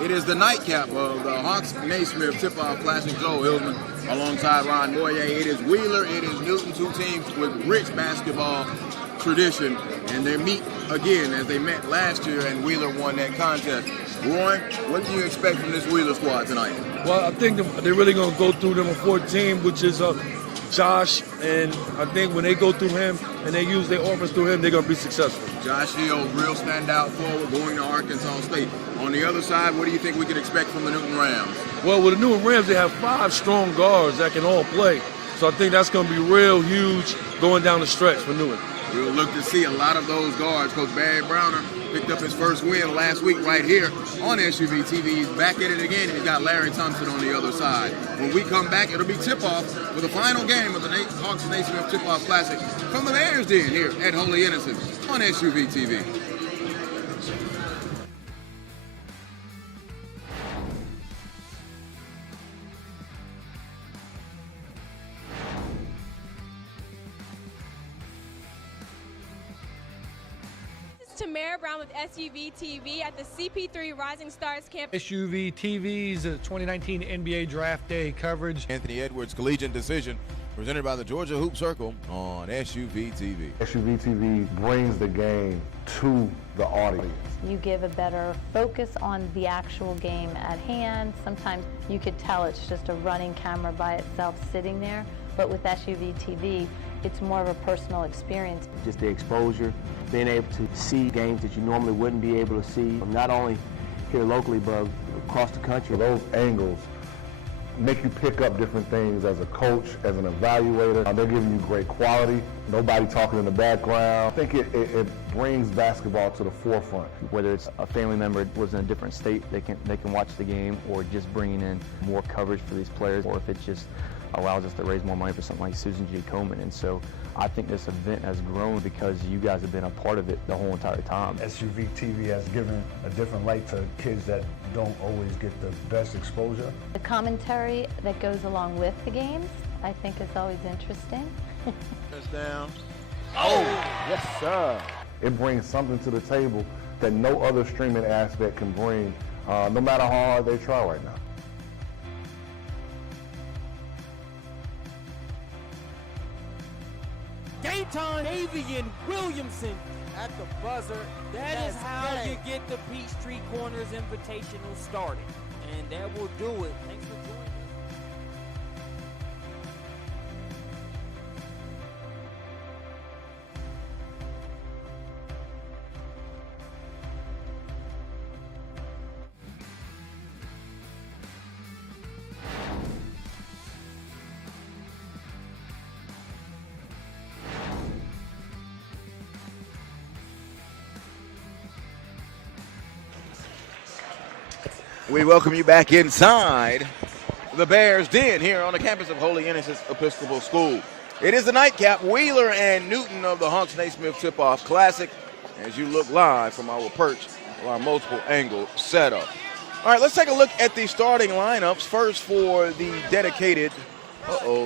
It is the nightcap of the Hawks-Naismith Tipoff Classic. Joe Hillsman alongside Ron Boyer. It is Wheeler, it is Newton, two teams with rich basketball tradition, and they meet again as they met last year, and Wheeler won that contest. Roy, what do you expect from this Wheeler squad tonight? Well, I think they're really going to go through number 14, which is Josh, and I think when they go through him and they use their offense through him, they're going to be successful. Josh Hill, real standout forward, going to Arkansas State. On the other side, what do you think we can expect from the Newton Rams? Well, with the Newton Rams, they have 5 strong guards that can all play. So I think that's going to be real huge going down the stretch for Newton. We'll look to see a lot of those guards. Coach Barry Browner picked up his first win last week right here on SUVtv. He's back at it again, and he's got Larry Thompson on the other side. When we come back, it'll be tip-off for the final game of the Hawks-Naismith Tip-Off Classic from the Bears Den here at Holy Innocents on SUVtv. Tamara Brown with SUVtv at the CP3 Rising Stars campus. SUVtv's 2019 NBA Draft Day coverage. Anthony Edwards collegiate decision presented by the Georgia Hoop Circle on SUVtv. SUVtv brings the game to the audience. You give a better focus on the actual game at hand. Sometimes you could tell it's just a running camera by itself sitting there, but with SUVtv, it's more of a personal experience. Just the exposure, being able to see games that you normally wouldn't be able to see, not only here locally, but across the country. Those angles make you pick up different things as a coach, as an evaluator. They're giving you great quality, nobody talking in the background. I think it brings basketball to the forefront. Whether it's a family member that lives in a different state, they can watch the game, or just bringing in more coverage for these players, or if it's just allows us to raise more money for something like Susan G. Komen. And so I think this event has grown because you guys have been a part of it the whole entire time. SUVtv has given a different light to kids that don't always get the best exposure. The commentary that goes along with the games, I think is always interesting. Down. Oh, yes, sir. It brings something to the table that no other streaming aspect can bring, no matter how hard they try right now. Dayton Avian Williamson at the buzzer. That is how you get the Peachtree Corners Invitational started. And that will do it. Thanks for joining us. We welcome you back inside the Bears Den here on the campus of Holy Innocents Episcopal School. It is the nightcap, Wheeler and Newton of the Hawks-Naismith Tip-Off Classic, as you look live from our perch of our multiple angle setup. All right, let's take a look at the starting lineups. First for the dedicated,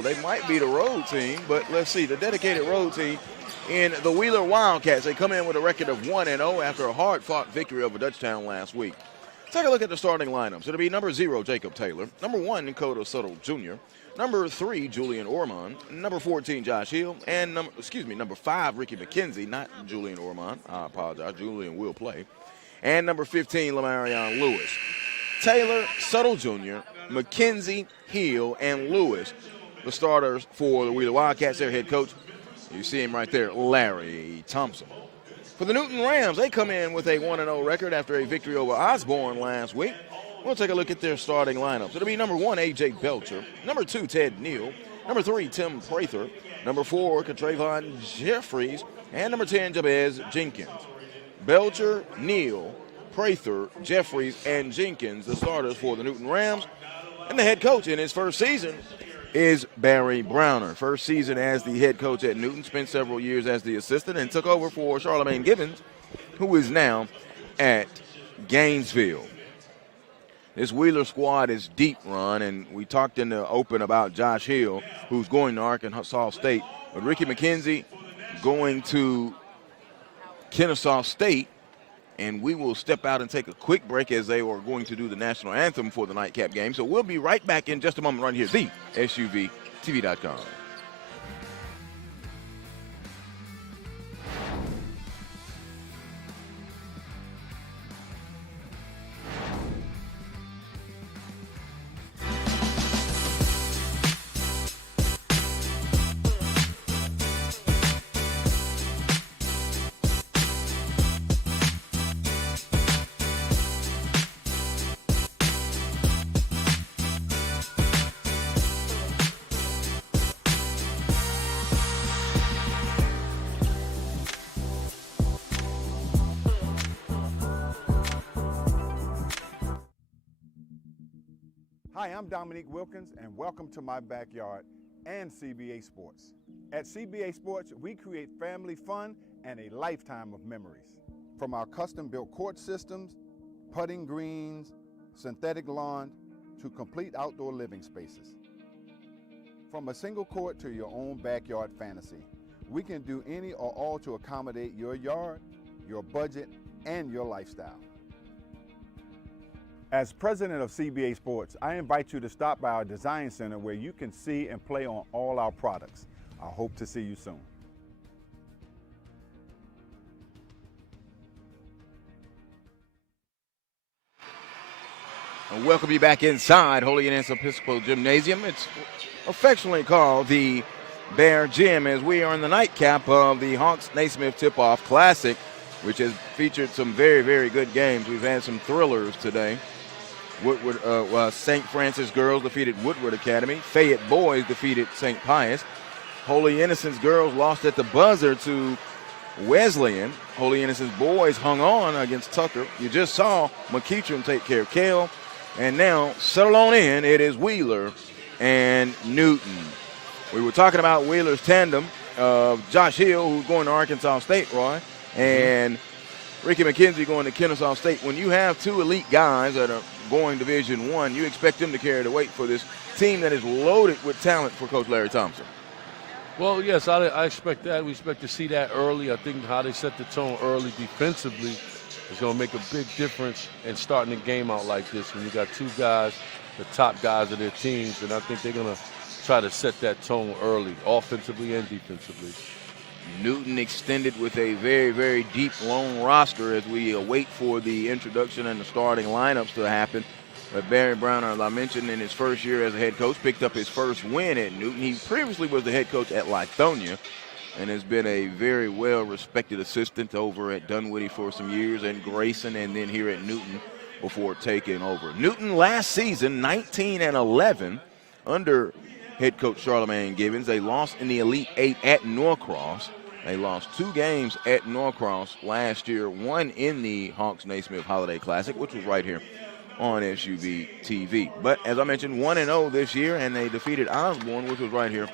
they might be the road team, but let's see, the dedicated road team in the Wheeler Wildcats. They come in with a record of 1-0 after a hard-fought victory over Dutchtown last week. Take a look at the starting lineups. It'll be number 0, Jacob Taylor. Number 1, Dakota Suttle Jr. Number 3, Julian Ormond. Number 14, Josh Hill. And number 5, Ricky McKenzie, not Julian Ormond. I apologize. Julian will play. And number 15, Lamarion Lewis. Taylor, Suttle Jr., McKenzie, Hill, and Lewis, the starters for the Wheeler Wildcats. Their head coach, you see him right there, Larry Thompson. For the Newton Rams, they come in with a 1-0 record after a victory over Osborne last week. We'll take a look at their starting lineups. It'll be number 1, A.J. Belcher. Number 2, Ted Neal. Number 3, Tim Prather. Number 4, Katravon Jeffries. And number 10, Jabez Jenkins. Belcher, Neal, Prather, Jeffries, and Jenkins, the starters for the Newton Rams. And the head coach in his first season is Barry Browner. First season as the head coach at Newton, spent several years as the assistant and took over for Charlemagne Gibbons, who is now at Gainesville. This Wheeler squad is deep, Ron, and we talked in the open about Josh Hill, who's going to Arkansas State, but Ricky McKenzie going to Kennesaw State, and we will step out and take a quick break as they are going to do the national anthem for the nightcap game. So we'll be right back in just a moment right here, the SUVtv.com. Hi, I'm Dominique Wilkins, and welcome to my backyard and CBA Sports. At CBA Sports, we create family fun and a lifetime of memories. From our custom-built court systems, putting greens, synthetic lawn, to complete outdoor living spaces. From a single court to your own backyard fantasy, we can do any or all to accommodate your yard, your budget, and your lifestyle. As president of CBA Sports, I invite you to stop by our design center where you can see and play on all our products. I hope to see you soon. And welcome you back inside Holy Innocents Episcopal Gymnasium. It's affectionately called the Bear Gym, as we are in the nightcap of the Hawks-Naismith Tipoff Classic, which has featured some very, very good games. We've had some thrillers today. St. Francis girls defeated Woodward Academy. Fayette boys defeated St. Pius. Holy Innocents girls lost at the buzzer to Wesleyan. Holy Innocents boys hung on against Tucker. You just saw McEachern take care of Cale. And now, settle on in, it is Wheeler and Newton. We were talking about Wheeler's tandem of Josh Hill, who's going to Arkansas State, Roy, and Ricky McKenzie going to Kennesaw State. When you have two elite guys that are going Division I, you expect them to carry the weight for this team that is loaded with talent for Coach Larry Thompson. Well, yes, I expect that. We expect to see that early. I think how they set the tone early defensively is going to make a big difference in starting the game out like this when you got two guys, the top guys of their teams, and I think they're going to try to set that tone early, offensively and defensively. Newton extended with a very, very deep lone roster as we await for the introduction and the starting lineups to happen. But Barry Brown, as I mentioned, in his first year as a head coach, picked up his first win at Newton. He previously was the head coach at Lithonia and has been a very well-respected assistant over at Dunwoody for some years, and Grayson, and then here at Newton before taking over. Newton last season, 19-11 under head coach Charlemagne Gibbons. They lost in the Elite Eight at Norcross. They lost 2 games at Norcross last year, one in the Hawks-Naismith Holiday Classic, which was right here on SUVtv. But as I mentioned, 1-0 this year, and they defeated Osborne, which was right here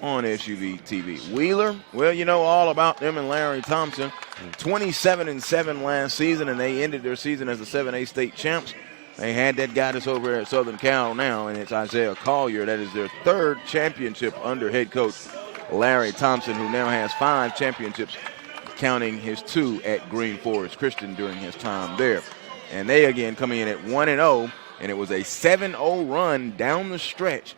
on SUVtv. Wheeler, well, you know all about them and Larry Thompson. 27-7 last season, and they ended their season as the 7A state champs. They had that guy that's over at Southern Cal now, and it's Isaiah Collier. That is their 3rd championship under head coach Larry Thompson, who now has 5 championships, counting his 2 at Green Forest Christian during his time there. And they again coming in at 1-0, and it was a 7-0 run down the stretch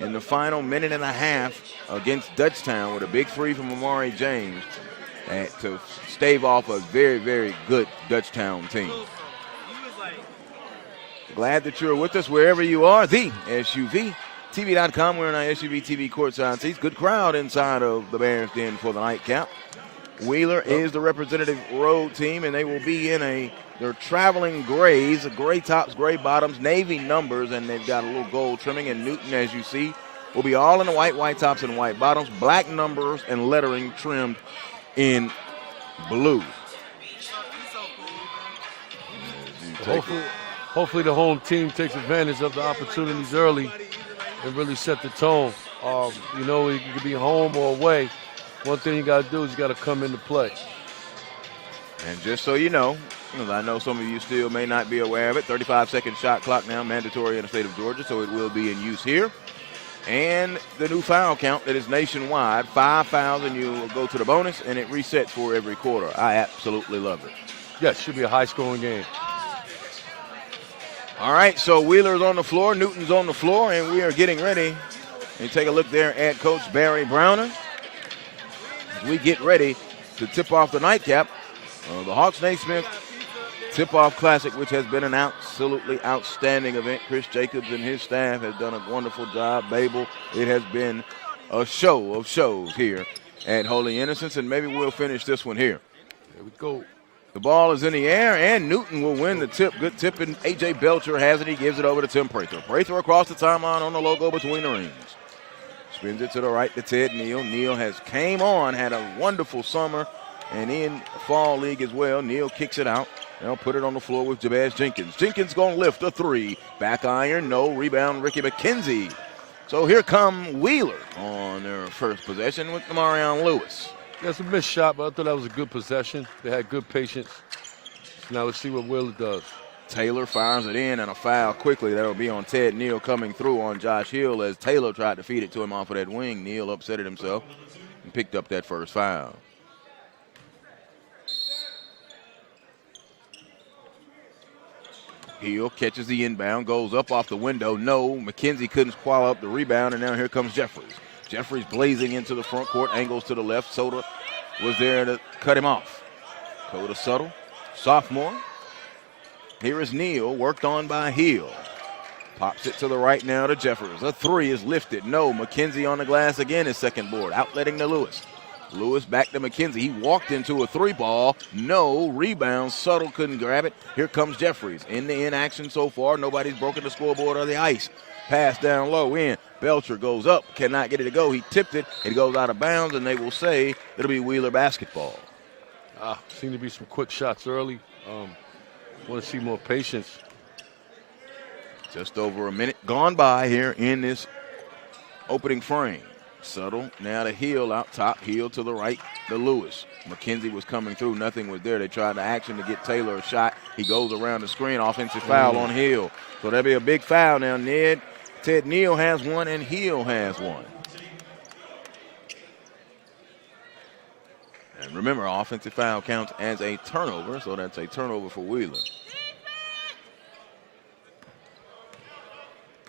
in the final minute and a half against Dutchtown with a big 3 from Amari James to stave off a very, very good Dutchtown team. Glad that you're with us wherever you are. The SUVtv.com. We're in our SUVtv courtside seats. Good crowd inside of the Bears Den for the nightcap. Wheeler is the representative road team, and they will be in they're traveling grays, gray tops, gray bottoms, navy numbers, and they've got a little gold trimming. And Newton, as you see, will be all in the white tops and white bottoms, black numbers and lettering trimmed in blue. Hopefully the home team takes advantage of the opportunities early and really set the tone. You know, you could be home or away. One thing you got to do is you got to come into play. And just so you know, because I know some of you still may not be aware of it, 35-second shot clock now mandatory in the state of Georgia, so it will be in use here. And the new foul count that is nationwide, 5 fouls, and you will go to the bonus, and it resets for every quarter. I absolutely love it. Yes, should be a high-scoring game. All right, so Wheeler's on the floor, Newton's on the floor, and we are getting ready. And take a look there at Coach Barry Browner as we get ready to tip off the nightcap of the Hawks-Naismith Tip-Off Classic, which has been an absolutely outstanding event. Chris Jacobs and his staff has done a wonderful job. Babel, it has been a show of shows here at Holy Innocents, and maybe we'll finish this one here. There we go. The ball is in the air, and Newton will win the tip. Good tip, and A.J. Belcher has it. He gives it over to Tim Prather. Prather across the timeline on the logo between the rings. Spins it to the right to Ted Neal. Neal has came on, had a wonderful summer, and in fall league as well. Neal kicks it out. They'll put it on the floor with Jabaz Jenkins. Jenkins going to lift a three. Back iron, no. Rebound, Ricky McKenzie. So here come Wheeler on their first possession with Marion Lewis. That's a missed shot, but I thought that was a good possession. They had good patience. So now let's see what Wheeler does. Taylor fires it in, and a foul quickly. That'll be on Ted Neal coming through on Josh Hill as Taylor tried to feed it to him off of that wing. Neal upset it himself and picked up that first foul. Hill catches the inbound, goes up off the window. No, McKenzie couldn't swallow up the rebound, and now here comes Jeffries. Jeffries blazing into the front court, angles to the left. Soda was there to cut him off. Coda Subtle, sophomore. Here is Neal, worked on by Hill. Pops it to the right now to Jeffers. A three is lifted. No, McKenzie on the glass again, his second board. Outletting to Lewis. Lewis back to McKenzie. He walked into a three ball. No, rebound. Subtle couldn't grab it. Here comes Jeffries. In action so far. Nobody's broken the scoreboard or the ice. Pass down low in. Belcher goes up. Cannot get it to go. He tipped it. It goes out of bounds, and they will say it'll be Wheeler basketball. Seem to be some quick shots early. Want to see more patience. Just over a minute gone by here in this opening frame. Subtle now to Hill out top. Hill to the right to Lewis. McKenzie was coming through. Nothing was there. They tried to action to get Taylor a shot. He goes around the screen. Offensive foul on Hill. So that'll be a big foul now. Ted Neal has one and Hill has one. And remember, offensive foul counts as a turnover, so that's a turnover for Wheeler.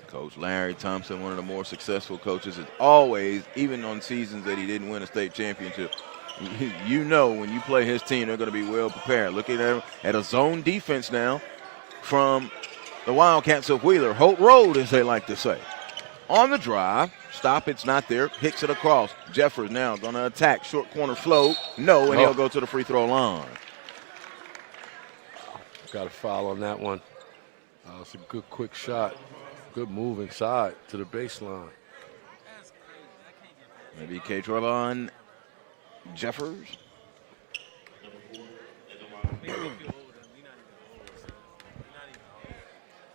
Coach Larry Thompson, one of the more successful coaches, is always, even on seasons that he didn't win a state championship, you know when you play his team, they're going to be well prepared. Looking at a zone defense now from the Wildcats of Wheeler. Holt Road, as they like to say. On the drive, stop, it's not there, hits it across. Jeffers now going to attack, short corner float. No, and he'll go to the free throw line. Got a foul on that one. It's a good quick shot. Good move inside to the baseline. Maybe K-Trevon Jeffers.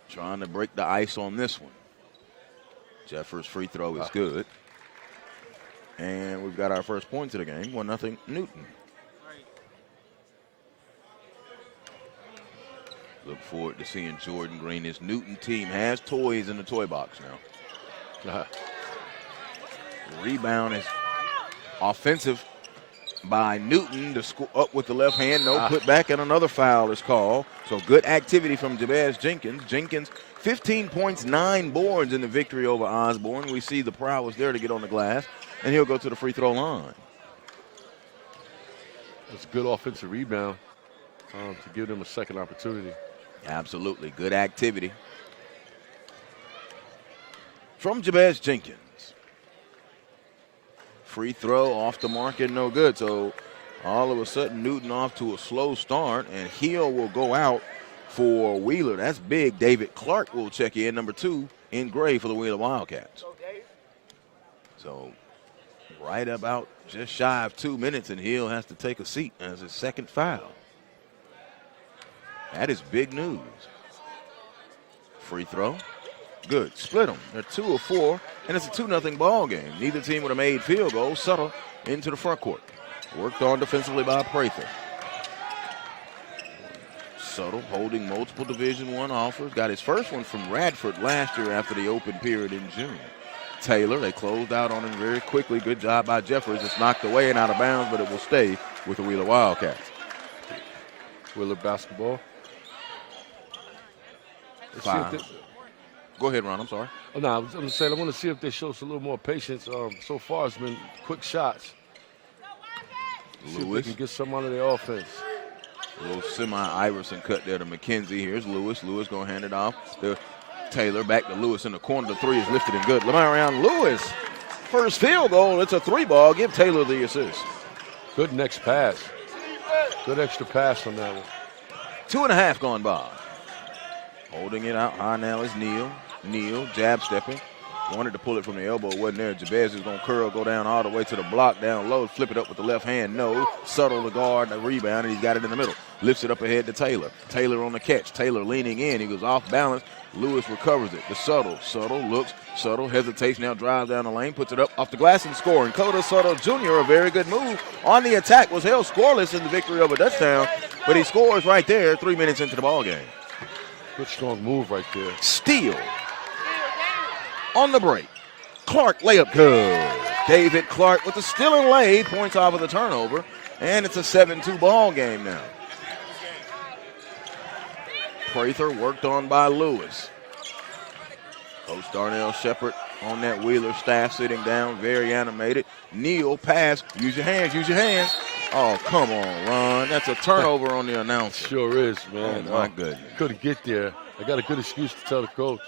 Trying to break the ice on this one. Jeffers' free throw is good. And we've got our first points of the game, 1-0 Newton. Look forward to seeing Jordan Green. His Newton team has toys in the toy box now. Rebound is offensive by Newton to score up with the left hand. No put back, and another foul is called. So good activity from Jabaz Jenkins. Jenkins, 15 points, 9 boards in the victory over Osborne. We see the prowess there to get on the glass, and he'll go to the free throw line. It's a good offensive rebound to give them a second opportunity. Absolutely. Good activity from Jabaz Jenkins. Free throw off the mark and no good. So all of a sudden Newton off to a slow start, and Hill will go out for Wheeler. That's big. David Clark will check in, number 2 in gray for the Wheeler Wildcats. So right about just shy of 2 minutes, and Hill has to take a seat as his second foul. That is big news. Free throw. Good. Split them. They're 2 of 4, and it's a 2-0 ball game. Neither team would have made field goals. Subtle into the front court. Worked on defensively by Prather. Subtle holding multiple Division I offers. Got his first one from Radford last year after the open period in June. Taylor, they closed out on him very quickly. Good job by Jeffers. It's knocked away and out of bounds, but it will stay with the Wheeler Wildcats. Wheeler basketball. Let's see if 5. they- Go ahead, Ron. I'm sorry. Oh, no, I'm saying I want to see if they show us a little more patience. So far, it's been quick shots. See if they Lewis. can get some out of their offense. A little semi-Iverson cut there to McKenzie. Here's Lewis. Lewis going to hand it off to Taylor. Back to Lewis in the corner. The three is lifted and good. Lamarion Lewis. First field goal. It's a 3-ball. Give Taylor the assist. Good next pass. Good extra pass on that one. 2.5 gone by. Holding it out high now is Neal. Neal, jab stepping. Wanted to pull it from the elbow, wasn't there. Jabez is going to curl, go down all the way to the block, down low, flip it up with the left hand. No, Subtle the guard, the rebound, and he's got it in the middle. Lifts it up ahead to Taylor. Taylor on the catch. Taylor leaning in. He goes off balance. Lewis recovers it. The Subtle. Subtle looks. Subtle hesitates now, drives down the lane, puts it up off the glass and scoring. Coda Subtle Jr., a very good move on the attack, was held scoreless in the victory over Dutchtown, but he scores right there 3 minutes into the ball game. Good strong move right there. Steal on the break. Clark layup good. David Clark with the steal and lay, points off of the turnover, and it's a 7-2 ball game now. Prather worked on by Lewis. Coach Darnell Shepard on that Wheeler staff sitting down, very animated. Neal pass, use your hands, use your hands. Oh, come on, Ron. That's a turnover on the announcer. Sure is, man. Oh, my goodness. Couldn't get there. I got a good excuse to tell the coach.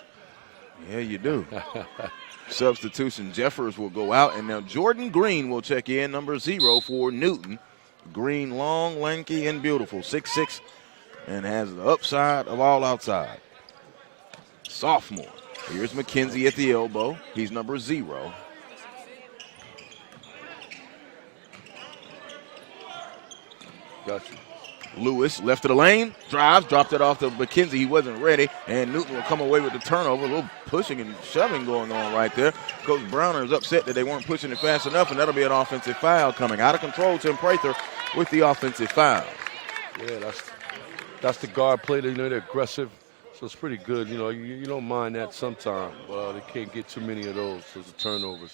Yeah, you do. Substitution, Jeffers will go out, and now Jordan Green will check in, number 0 for Newton. Green, long, lanky, and beautiful, 6'6", and has the upside of all outside. Sophomore. Here's McKenzie at the elbow. He's number 0. Got you. Lewis, left of the lane, drives, dropped it off to McKenzie. He wasn't ready, and Newton will come away with the turnover. A little pushing and shoving going on right there. Coach Browner is upset that they weren't pushing it fast enough, and that'll be an offensive foul coming. Out of control, Tim Prather with the offensive foul. Yeah, that's the guard play. You know, they're aggressive, so it's pretty good. You know, you don't mind that sometimes. They can't get too many of those, so the turnovers.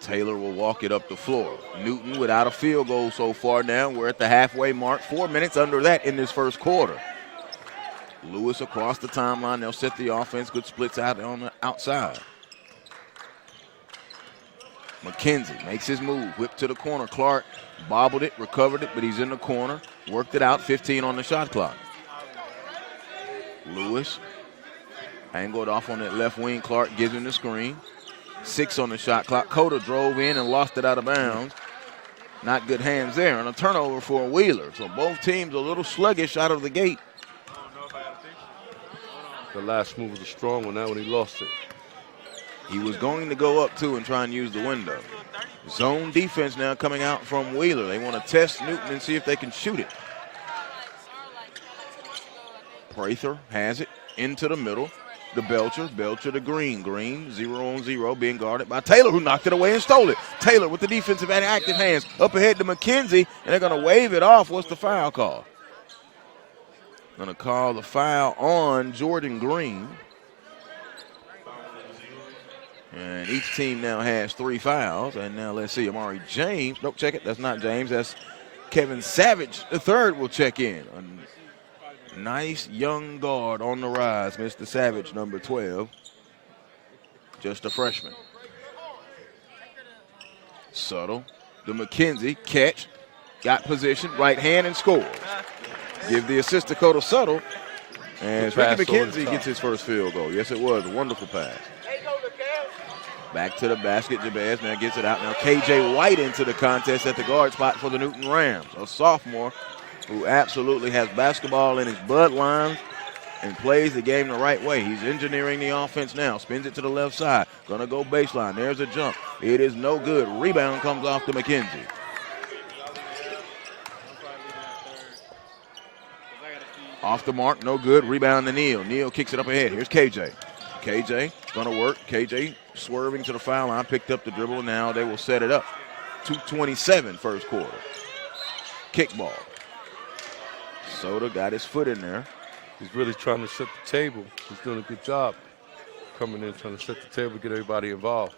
Taylor will walk it up the floor. Newton without a field goal so far now. We're at the halfway mark. 4 minutes under that in this first quarter. Lewis across the timeline. They'll set the offense. Good splits out on the outside. McKenzie makes his move. Whip to the corner. Clark bobbled it, recovered it, but he's in the corner. Worked it out. 15 on the shot clock. Lewis angled off on that left wing. Clark gives him the screen. 6 on the shot clock. Coda drove in and lost it out of bounds. Not good hands there. And a turnover for Wheeler. So both teams a little sluggish out of the gate. The last move was a strong one. That one he lost it. He was going to go up two and try and use the window. Zone defense now coming out from Wheeler. They want to test Newton and see if they can shoot it. Prather has it into the middle. The Belcher to Green. Green, 0-on-0, being guarded by Taylor, who knocked it away and stole it. Taylor with the defensive and active hands. Up ahead to McKenzie, and they're going to wave it off. What's the foul call? Going to call the foul on Jordan Green. And each team now has 3 fouls. And now let's see, Amari James. Nope, check it. That's not James. That's Kevin Savage. The third will check in. Nice young guard on the rise, Mr. Savage, number 12. Just a freshman. Subtle. The McKenzie catch. Got position, right hand, and scores. Give the assist to Coda Subtle. And Ricky McKenzie gets his first field goal. Yes, it was. A wonderful pass. Back to the basket. Jabez now gets it out. Now KJ White into the contest at the guard spot for the Newton Rams. A sophomore who absolutely has basketball in his bloodline and plays the game the right way. He's engineering the offense now. Spins it to the left side. Gonna go baseline. There's a jump. It is no good. Rebound comes off to McKenzie. Off the mark, no good. Rebound to Neal. Neal kicks it up ahead. Here's KJ. KJ gonna work. KJ swerving to the foul line. Picked up the dribble. Now they will set it up. 2:27 first quarter. Kickball. Soda got his foot in there. He's really trying to set the table. He's doing a good job coming in, trying to set the table, get everybody involved.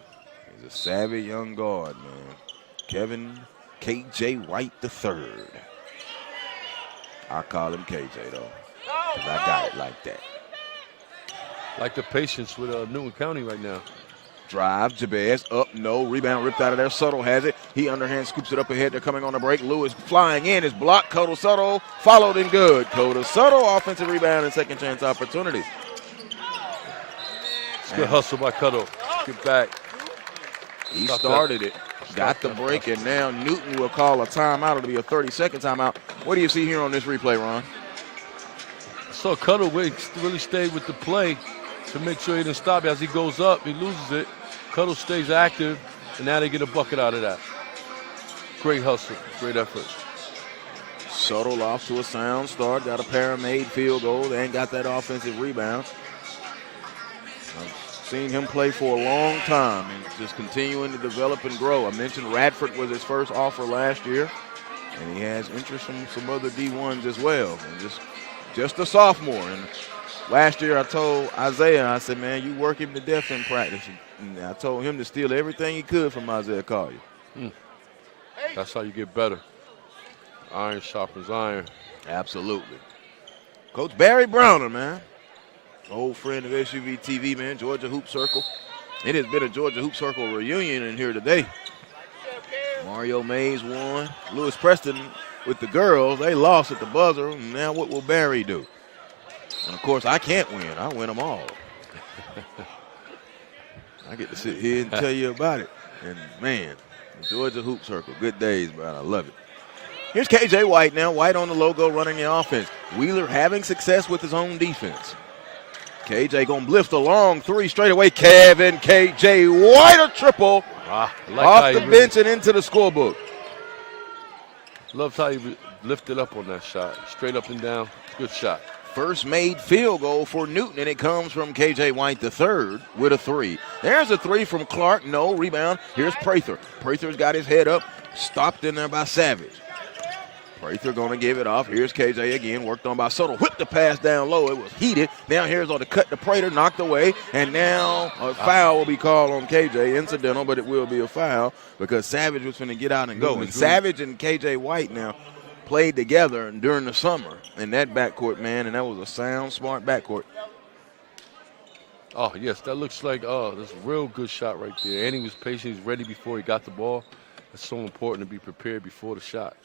He's a savvy young guard, man. Kevin KJ White III. I call him KJ, though, because I got it like that. Like the patience with Newton County right now. Drive, Jabez, up, no. Rebound ripped out of there. Suttle has it. He underhand scoops it up ahead. They're coming on the break. Lewis flying in. Is blocked. Koda Suttle followed and good. Koda Suttle, offensive rebound and second chance opportunity. It's good hustle by Koda. Get back. He started it. Got the break, and now Newton will call a timeout. It'll be a 30-second timeout. What do you see here on this replay, Ron? So Koda really stayed with the play to make sure he didn't stop. As he goes up, he loses it. Cuddle stays active, and now they get a bucket out of that. Great hustle, great effort. Suttle off to a sound start. Got a pair-made field goal. They ain't got that offensive rebound. I've seen him play for a long time and just continuing to develop and grow. I mentioned Radford was his first offer last year, and he has interest from some other D1s as well. And just a sophomore. And last year I told Isaiah, I said, man, you work him to death in practice. And I told him to steal everything he could from Isaiah Collier. That's how you get better. Iron sharpens iron. Absolutely. Coach Barry Browner, man. Old friend of SUVtv, man, Georgia Hoop Circle. It has been a Georgia Hoop Circle reunion in here today. Mario Mays won. Lewis Preston with the girls, they lost at the buzzer. Now what will Barry do? And, of course, I can't win. I win them all. I get to sit here and tell you about it. And, man, Georgia Hoop Circle, good days, man. I love it. Here's K.J. White now. White on the logo running the offense. Wheeler having success with his own defense. K.J. going to lift a long three straight away. Kevin K.J. White, a triple. Off the bench and into the scorebook. Loves how he lifted up on that shot. Straight up and down. Good shot. First made field goal for Newton, and it comes from K.J. White III with a three. There's a three from Clark. No rebound. Here's Prather. Prather's got his head up. Stopped in there by Savage. Prather going to give it off. Here's KJ again, worked on by Soto. Whipped the pass down low. It was heated. Now here's on the cut to Prather, knocked away. And now a foul will be called on KJ. Incidental, but it will be a foul because Savage was going to get out and go. And Savage and KJ White now played together during the summer in that backcourt, man, and that was a sound, smart backcourt. Oh, yes, that looks like, that's a real good shot right there. And he was patient. He was ready before he got the ball. It's so important to be prepared before the shot.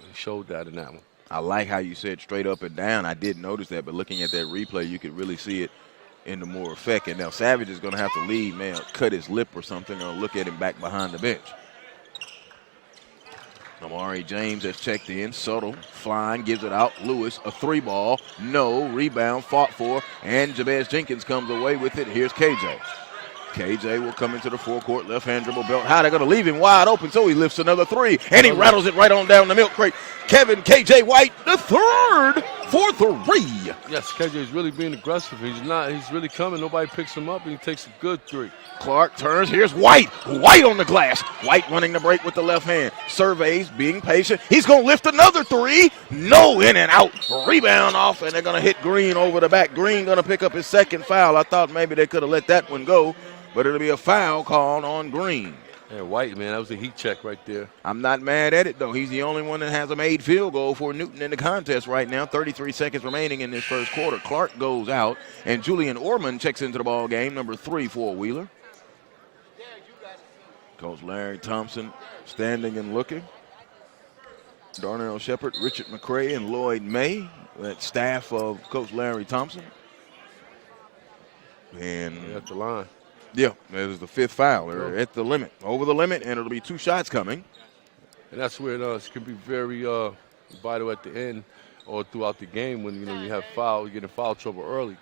He showed that in that one. I like how you said straight up and down. I did notice that, but looking at that replay, you could really see it in the more effect. And now Savage is going to have to leave, man, cut his lip or something, or look at him back behind the bench. Amari James has checked in. Subtle, flying, gives it out. Lewis, a three ball. No. Rebound, fought for. And Jabez Jenkins comes away with it. Here's KJ. KJ will come into the forecourt, left-hand dribble belt high. They're going to leave him wide open, so he lifts another three. And he rattles it right on down the milk crate. Kevin KJ White, the third for three. Yes, KJ is really being aggressive. He's really coming. Nobody picks him up, and he takes a good three. Clark turns. Here's White. White on the glass. White running the break with the left hand. Surveys, being patient. He's going to lift another three. No, in and out. Rebound off, and they're going to hit Green over the back. Green going to pick up his second foul. I thought maybe they could have let that one go, but it'll be a foul called on Green. Yeah, White, man, that was a heat check right there. I'm not mad at it, though. He's the only one that has a made field goal for Newton in the contest right now. 33 seconds remaining in this first quarter. Clark goes out, and Julian Orman checks into the ball game, number 3 for Wheeler. Coach Larry Thompson standing and looking. Darnell Shepard, Richard McCray, and Lloyd May, that staff of Coach Larry Thompson. And at the line. Yeah, that is the fifth foul. They're at the limit, over the limit, and it'll be 2 shots coming. And that's where it can be very vital at the end or throughout the game when you have foul, you get in foul trouble early.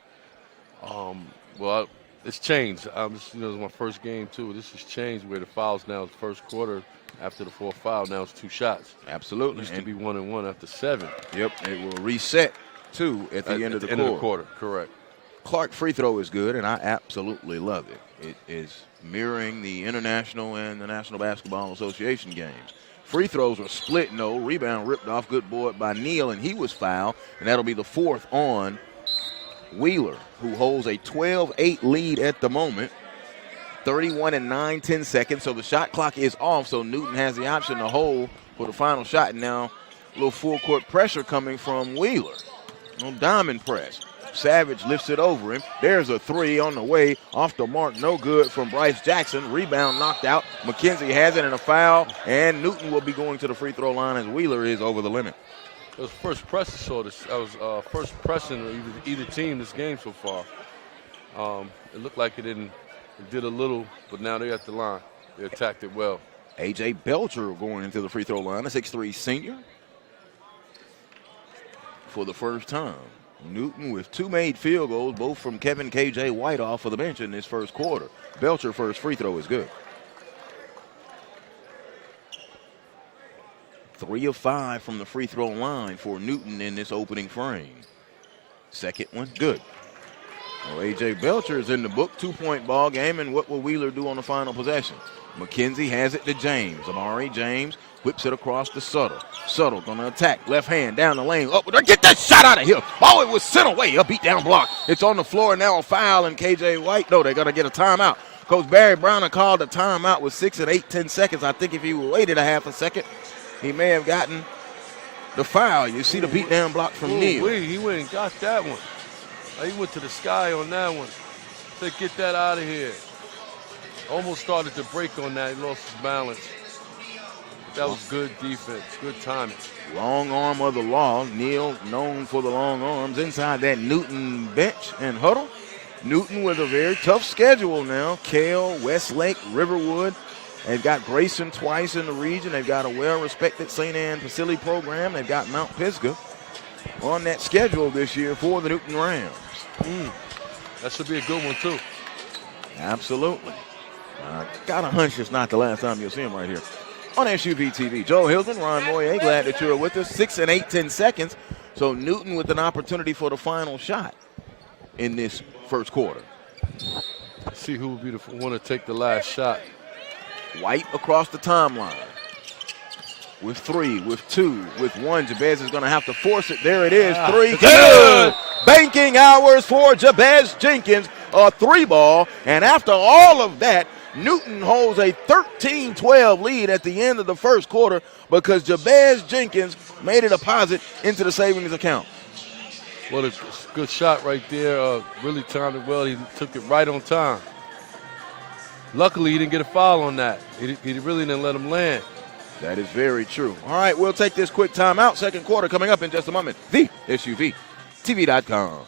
Well, it's changed. This is my first game too. This has changed where the fouls now is first quarter after the 4th foul. Now it's 2 shots. Absolutely. It used to be 1-1 after 7. Yep, it will reset 2 at the end of the quarter. Correct. Clark free throw is good, and I absolutely love it. It is mirroring the International and the National Basketball Association games. Free throws are split, no. Rebound ripped off, good board by Neal, and he was fouled, and that'll be the 4th on Wheeler, who holds a 12-8 lead at the moment. 31 and 9/10 seconds, so the shot clock is off, so Newton has the option to hold for the final shot. And now A little full court pressure coming from Wheeler. No diamond press. Savage lifts it over him. There's a three on the way. Off the mark, no good from Bryce Jackson. Rebound knocked out. McKenzie has it and a foul. And Newton will be going to the free throw line as Wheeler is over the limit. It was first press, so that was first pressing of either team this game so far. It looked like it did a little, but now they're at the line. They attacked it well. A.J. Belcher going into the free throw line, a 6'3" senior. For the first time, Newton with 2 made field goals, both from Kevin K.J. White off of the bench in this first quarter. Belcher first free throw is good. 3 of 5 from the free throw line for Newton in this opening frame. Second one, good. Well, A.J. Belcher is in the book, 2-point ball game, and what will Wheeler do on the final possession? McKenzie has it to James. Amari James whips it across to Sutter. Sutter gonna attack, left hand down the lane. Oh, get that shot out of here. Oh, it was sent away, a beat down block. It's on the floor now, a foul, and K.J. White, no, they're gonna get a timeout. Coach Barry Browner called a timeout with 6 and 8-10 seconds. I think if he waited a half a second, he may have gotten the foul. You see the beat down block from Neal. He went and got that one. He went to the sky on that one. Said, get that out of here. Almost started to break on that. He lost his balance. That was good defense, good timing. Long arm of the law. Neal known for the long arms. Inside that Newton bench and huddle. Newton with a very tough schedule now. Cale, Westlake, Riverwood. They've got Grayson twice in the region. They've got a well-respected St. Anne Facility program. They've got Mount Pisgah on that schedule this year for the Newton Rams. That should be a good one, too. Absolutely. I got a hunch it's not the last time you'll see him right here on SUVtv. Joe Hilton, Ron Moyer, glad that you're with us. 6 and 8-10 seconds. So Newton with an opportunity for the final shot in this first quarter. Let's see who will be the one to take the last shot. White across the timeline. With 3, with 2, with 1. Jabez is going to have to force it. There it is. 3. Good. Banking hours for Jabez Jenkins. A 3-ball. And after all of that, Newton holds a 13-12 lead at the end of the first quarter because Jabez Jenkins made a deposit into the savings account. What a good shot right there. Really timed it well. He took it right on time. Luckily, he didn't get a foul on that. He really didn't let him land. That is very true. All right, we'll take this quick timeout. Second quarter coming up in just a moment. The SUVtv.com.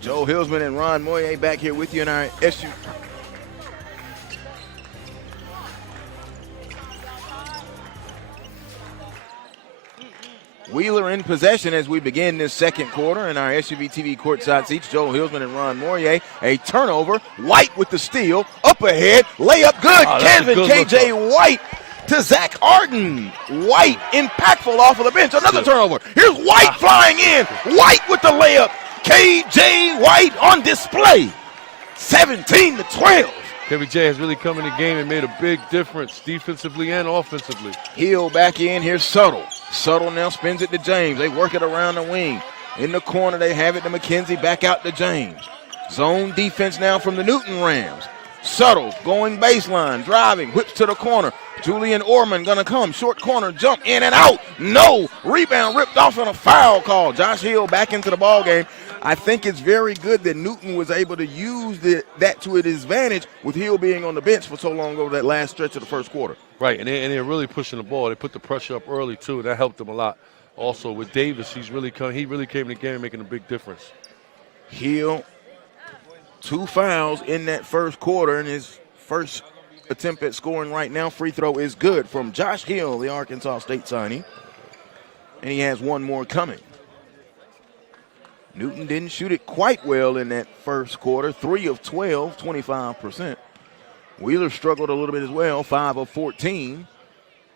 Joe Hilsman and Ron Moyer back here with you in our SU. Wheeler in possession as we begin this second quarter in our SUVtv courtside seats. Joe Hilsman and Ron Moyer. A turnover. White with the steal. Up ahead. Layup good. Kevin K.J. White to Zach Arden. White impactful off of the bench. Another turnover. Here's White flying in. White with the layup. K.J. White on display. 17-12. KBJ has really come in the game and made a big difference defensively and offensively. Hill back in. Here's Subtle. Subtle now spins it to James. They work it around the wing. In the corner, they have it to McKenzie. Back out to James. Zone defense now from the Newton Rams. Subtle, going baseline, driving, whips to the corner. Julian Orman gonna come, short corner, jump in and out. No, rebound ripped off on a foul call. Josh Hill back into the ball game. I think it's very good that Newton was able to use that to his advantage with Hill being on the bench for so long over that last stretch of the first quarter. Right, and they're really pushing the ball. They put the pressure up early too. That helped them a lot. Also with Davis, he really came in the game making a big difference. Hill, 2 fouls in that first quarter, and his first attempt at scoring right now. Free throw is good from Josh Hill, the Arkansas State signee, and he has 1 more coming. Newton didn't shoot it quite well in that first quarter. 3 of 12, 25%. Wheeler struggled a little bit as well. 5 of 14,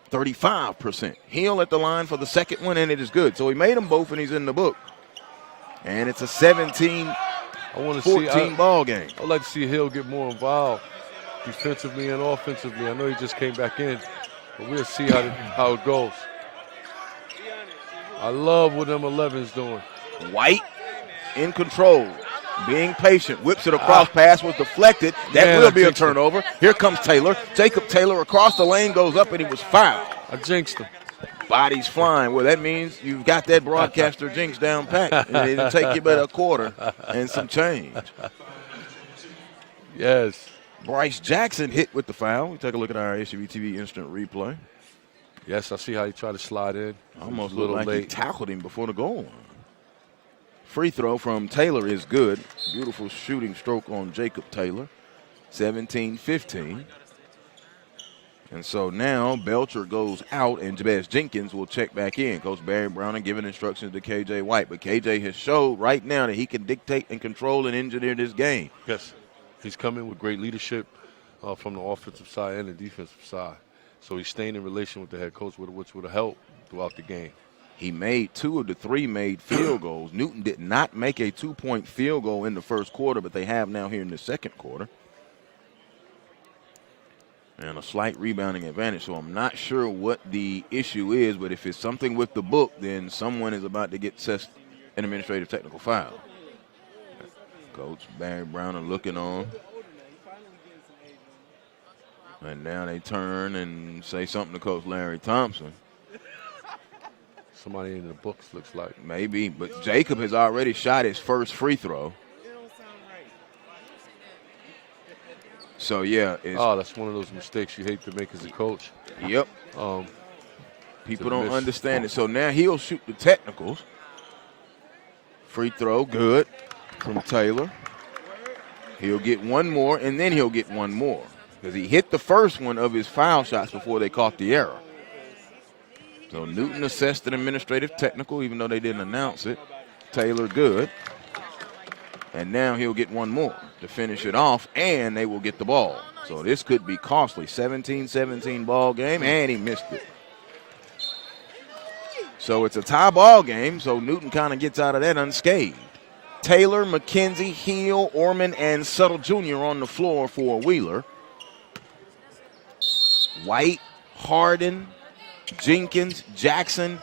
35%. Hill at the line for the second one, and it is good. So he made them both, and he's in the book. And it's a 17-14 ball game. I'd like to see Hill get more involved defensively and offensively. I know he just came back in, but we'll see how it goes. I love what them 11's doing. White in control, being patient, whips it across, pass was deflected. That will be a turnover. Here comes Taylor. Jacob Taylor across the lane, goes up, and he was fouled. I jinxed him. Bodies flying. Well, that means you've got that broadcaster jinx down pat. And it'll take you about a quarter and some change. Yes. Bryce Jackson hit with the foul. We take a look at our SUVtv instant replay. Yes, I see how he tried to slide in. Almost looked like he tackled him before the goal line. Free throw from Taylor is good. Beautiful shooting stroke on Jacob Taylor. 17-15. And so now Belcher goes out and Jabez Jenkins will check back in. Coach Barry Brown giving instructions to KJ White. But KJ has showed right now that he can dictate and control and engineer this game. Yes. He's coming with great leadership from the offensive side and the defensive side. So he's staying in relation with the head coach, which would have helped throughout the game. He made 2 of the 3 made field goals. Newton did not make a 2-point field goal in the first quarter, but they have now here in the second quarter. And a slight rebounding advantage, so I'm not sure what the issue is, but if it's something with the book, then someone is about to get assessed an administrative technical foul. Coach Barry Brown looking on. And now they turn and say something to Coach Larry Thompson. Somebody in the books looks like. Maybe, but Jacob has already shot his first free throw. So, yeah. That's one of those mistakes you hate to make as a coach. Yep. People don't understand it. So now he'll shoot the technicals. Free throw, good from Taylor. He'll get 1 more, and then he'll get 1 more. Because he hit the first one of his foul shots before they caught the error. So Newton assessed an administrative technical, even though they didn't announce it. Taylor good. And now he'll get 1 more to finish it off, and they will get the ball. So this could be costly. 17-17 ball game, and he missed it. So it's a tie ball game, so Newton kind of gets out of that unscathed. Taylor, McKenzie, Hill, Orman, and Suttle Jr. on the floor for Wheeler. White, Harden, Jenkins, Jackson,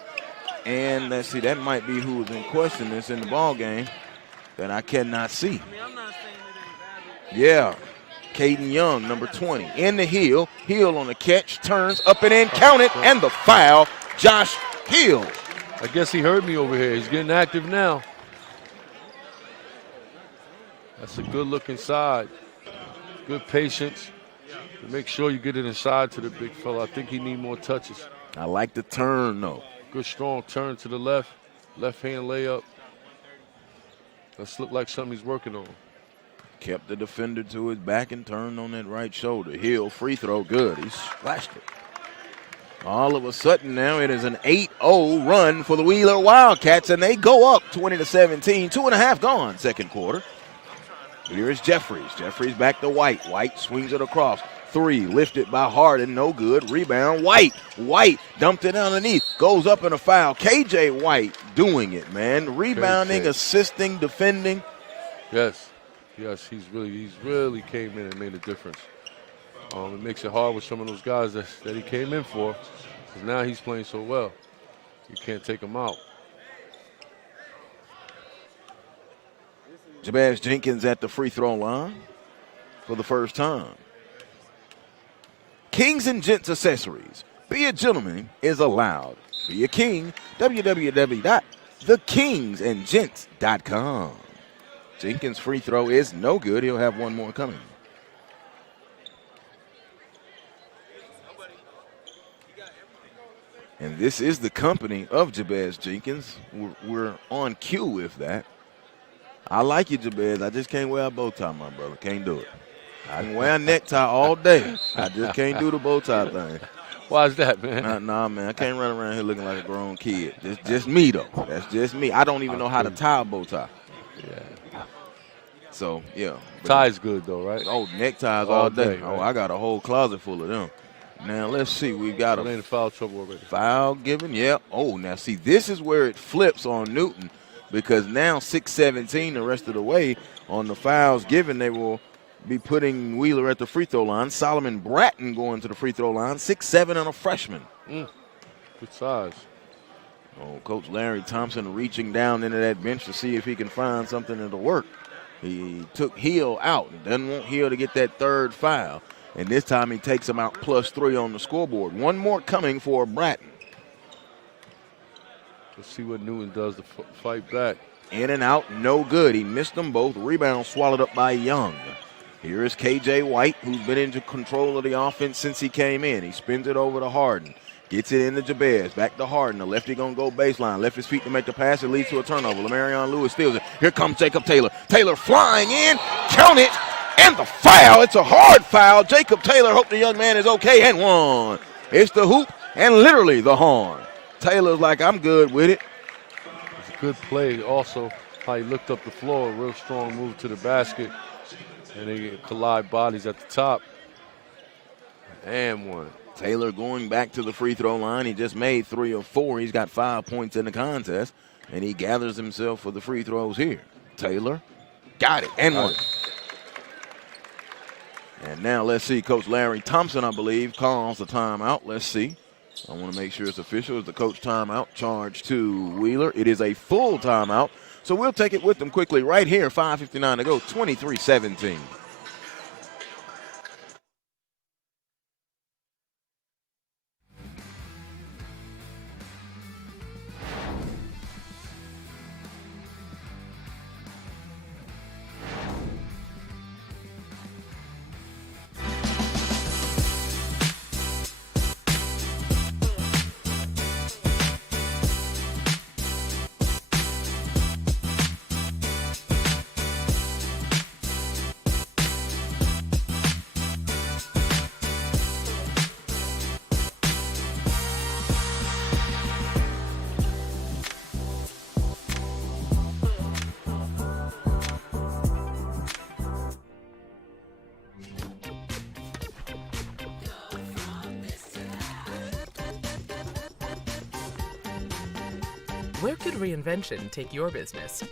and let's see, that might be who was in question that's in the ball game that I cannot see. Yeah, Caden Young, number 20, in the Hill. Hill on the catch, turns up and in, counted, and the foul, Josh Hill. I guess he heard me over here. He's getting active now. That's a good look inside. Good patience. Make sure you get it inside to the big fella. I think he need more touches. I like the turn, though. Good, strong turn to the left. Left-hand layup. Let's look like something he's working on. Kept the defender to his back and turned on that right shoulder. Hill, free throw, good. He splashed it. All of a sudden now it is an 8-0 run for the Wheeler Wildcats, and they go up 20-17. 2.5 gone, second quarter. Here is Jeffries. Jeffries back to White. White swings it across. 3, lifted by Harden, no good. Rebound, White. White dumped it underneath. Goes up in a foul. KJ White doing it, man. Rebounding, assisting, defending. Yes, he's really came in and made a difference. It makes it hard with some of those guys that he came in for, because now he's playing so well. You can't take him out. Jabaz Jenkins at the free throw line for the first time. Kings and Gents Accessories. Be a gentleman is allowed. Be a king. www.thekingsandgents.com. Jenkins' free throw is no good. He'll have one more coming. And this is the company of Jabez Jenkins. We're on cue with that. I like you, Jabez. I just can't wear a bow tie, my brother. Can't do it. I can wear a necktie all day. I just can't do the bow tie thing. Why is that, man? Nah, man. I can't run around here looking like a grown kid. It's just me, though. That's just me. I don't even know how to tie a bow tie. Yeah. So, yeah. Tie's good, though, right? Oh, neckties all day. Right? Oh, I got a whole closet full of them. Now, let's see. We've got a in foul trouble already. Foul given, yeah. Oh, now, see, this is where it flips on Newton because now 6-17 the rest of the way on the fouls given. They will be putting Wheeler at the free throw line. Solomon Bratton going to the free throw line, 6'7" and a freshman. Good size. Oh, Coach Larry Thompson reaching down into that bench to see if he can find something that'll work. He took Hill out and doesn't want Hill to get that third foul. And this time he takes him out +3 on the scoreboard. One more coming for Bratton. Let's see what Newton does to fight back. In and out, no good. He missed them both. Rebound swallowed up by Young. Here is K.J. White, who's been in control of the offense since he came in. He spins it over to Harden. Gets it into Jabez. Back to Harden. The lefty going to go baseline. Left his feet to make the pass. It leads to a turnover. Lamarion Lewis steals it. Here comes Jacob Taylor. Taylor flying in. Count it. And the foul. It's a hard foul. Jacob Taylor, hope the young man is okay, and one. It's the hoop and literally the horn. Taylor's like, I'm good with it. It's a good play also. How he looked up the floor. Real strong move to the basket. And they collide bodies at the top. And one. Taylor going back to the free throw line. He just made 3 of 4. He's got 5 points in the contest. And he gathers himself for the free throws here. Taylor got it. And one. And now let's see. Coach Larry Thompson, I believe, calls the timeout. Let's see. I want to make sure it's official. Is the coach timeout charge to Wheeler? It is a full timeout. So we'll take it with them quickly right here. 5:59 to go, 23-17. Where could reinvention take your business?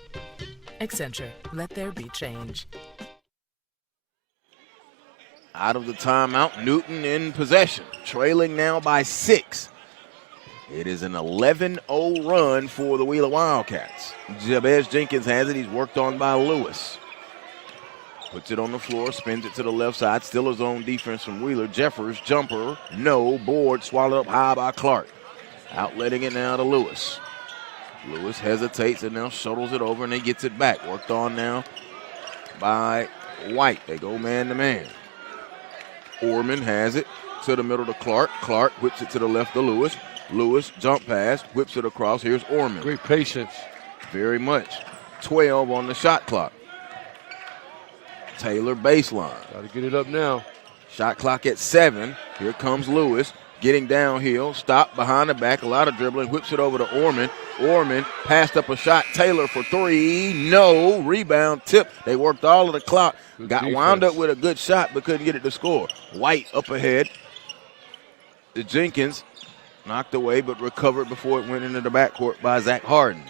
Accenture, let there be change. Out of the timeout, Newton in possession, trailing now by 6. It is an 11-0 run for the Wheeler Wildcats. Jabez Jenkins has it. He's worked on by Lewis. Puts it on the floor, spins it to the left side. Still his own defense from Wheeler. Jeffers, jumper, no. Board swallowed up high by Clark. Outletting it now to Lewis. Lewis hesitates and now shuttles it over and then gets it back. Worked on now by White. They go man to man. Orman has it to the middle to Clark. Clark whips it to the left to Lewis. Lewis jump pass, whips it across. Here's Orman. Great patience. Very much. 12 on the shot clock. Taylor baseline. Got to get it up now. Shot clock at 7. Here comes Lewis. Getting downhill, stop behind the back, a lot of dribbling, whips it over to Orman. Orman passed up a shot. Taylor for 3, no. Rebound, tip. They worked all of the clock. Good Got defense. wound up with a good shot, but couldn't get it to score. White up ahead. The Jenkins knocked away, but recovered before it went into the backcourt by Zach Harden.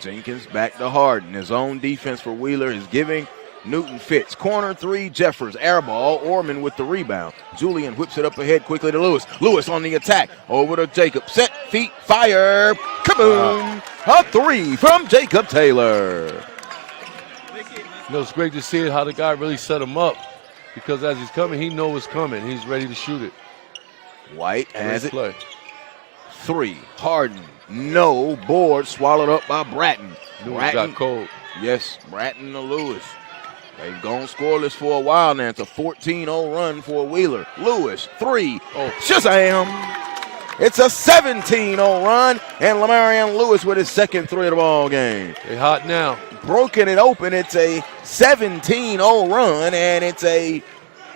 Jenkins back to Harden. His own defense for Wheeler is giving Newton fits. Corner 3, Jeffers. Air ball. Orman with the rebound. Julian whips it up ahead quickly to Lewis. Lewis on the attack. Over to Jacob. Set, feet, fire. Kaboom. A 3 from Jacob Taylor. You know, it's great to see how the guy really set him up. because as he's coming, he knows it's coming. He's ready to shoot it. White has it. Play. 3. Harden. No. Board swallowed up by Bratton. Lewis got cold. Yes, Bratton to Lewis. They've gone scoreless for a while now. It's a 14-0 run for Wheeler. Lewis, 3. Shazam! It's a 17-0 run, and Lamarion Lewis with his second 3 of the ball game. They hot now. Broken it open. It's a 17-0 run, and it's a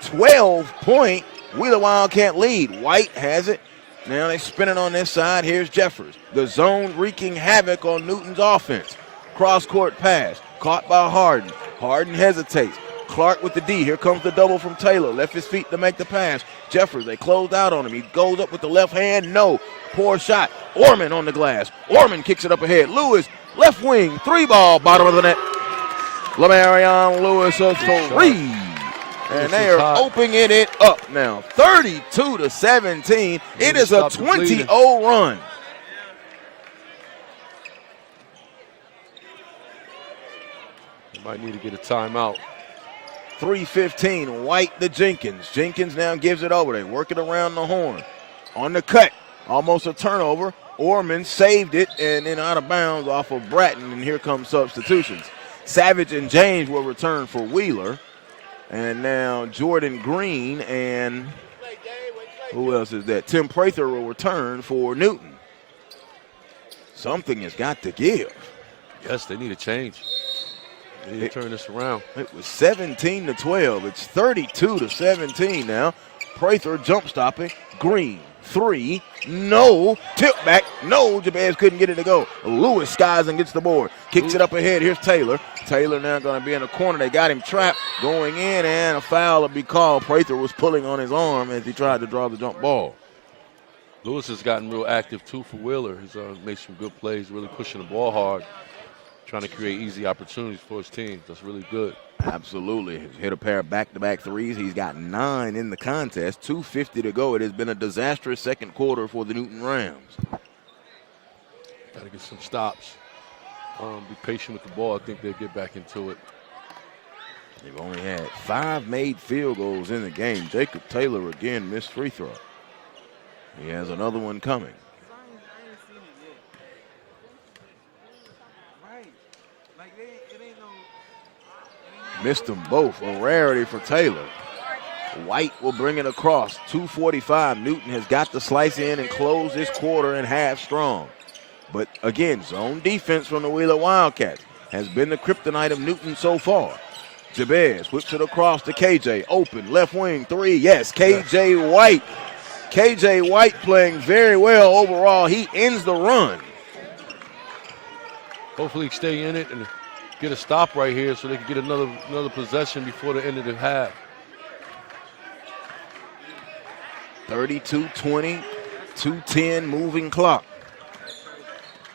12-point Wheeler Wildcat lead. White has it. Now they spin it on this side. Here's Jeffers. The zone wreaking havoc on Newton's offense. Cross-court pass. Caught by Harden. Harden hesitates. Clark with the D. Here comes the double from Taylor. Left his feet to make the pass. Jeffers, they closed out on him. He goes up with the left hand. No. Poor shot. Orman on the glass. Orman kicks it up ahead. Lewis, left wing. 3-ball, bottom of the net. Lamarion Lewis a 3. And they are opening it up now. 32-17. It is a 20-0 run. They might need to get a timeout. 3:15, White to Jenkins. Jenkins now gives it over. They work it around the horn. On the cut, almost a turnover. Orman saved it and then out of bounds off of Bratton, and here come substitutions. Savage and James will return for Wheeler. And now Jordan Green and who else is that? Tim Prather will return for Newton. Something has got to give. Yes, they need a change. They need to turn this around. It was 17-12. It's 32-17 now. Prather jump stopping. Green, 3. No. Tip back. No. Jabez couldn't get it to go. Lewis skies and gets the board. Kicks it up ahead. Here's Taylor. Taylor now going to be in the corner. They got him trapped. Going in, and a foul will be called. Prather was pulling on his arm as he tried to draw the jump ball. Lewis has gotten real active, too, for Wheeler. He's made some good plays, really pushing the ball hard, trying to create easy opportunities for his team. That's really good. Absolutely. He's hit a pair of back-to-back threes. He's got 9 in the contest. 2:50 to go. It has been a disastrous second quarter for the Newton Rams. Got to get some stops. Be patient with the ball. I think they'll get back into it. They've only had 5 made field goals in the game. Jacob Taylor again missed free throw. He has another one coming. Missed them both. A rarity for Taylor. White will bring it across. 2:45. Newton has got to slice in and close this quarter and half strong. But again, zone defense from the Wheeler Wildcats has been the kryptonite of Newton so far. Jabez whips it across to KJ. Open, left wing, 3. Yes, KJ White. KJ White playing very well overall. He ends the run. Hopefully stay in it and get a stop right here so they can get another possession before the end of the half. 32-20, 2:10 moving clock.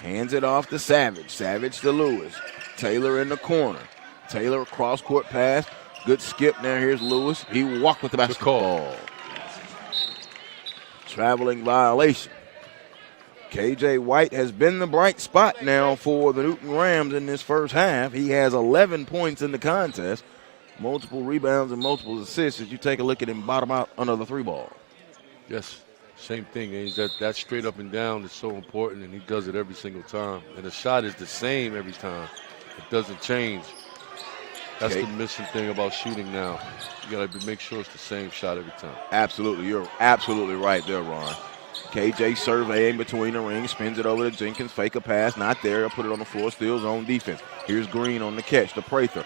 Hands it off to Savage. Savage to Lewis. Taylor in the corner. Taylor cross-court pass. Good skip. Now here's Lewis. He walked with the basketball. Traveling violation. KJ White has been the bright spot now for the Newton Rams in this first half. He has 11 points in the contest. Multiple rebounds and multiple assists as you take a look at him bottom out under the 3-ball. Yes. Same thing. That straight up and down is so important, and he does it every single time. And the shot is the same every time. It doesn't change. That's the missing thing about shooting now. You got to make sure it's the same shot every time. Absolutely. You're absolutely right there, Ron. KJ surveying between the rings, spins it over to Jenkins, fake a pass, not there. He'll put it on the floor, still zone defense. Here's Green on the catch to Prather.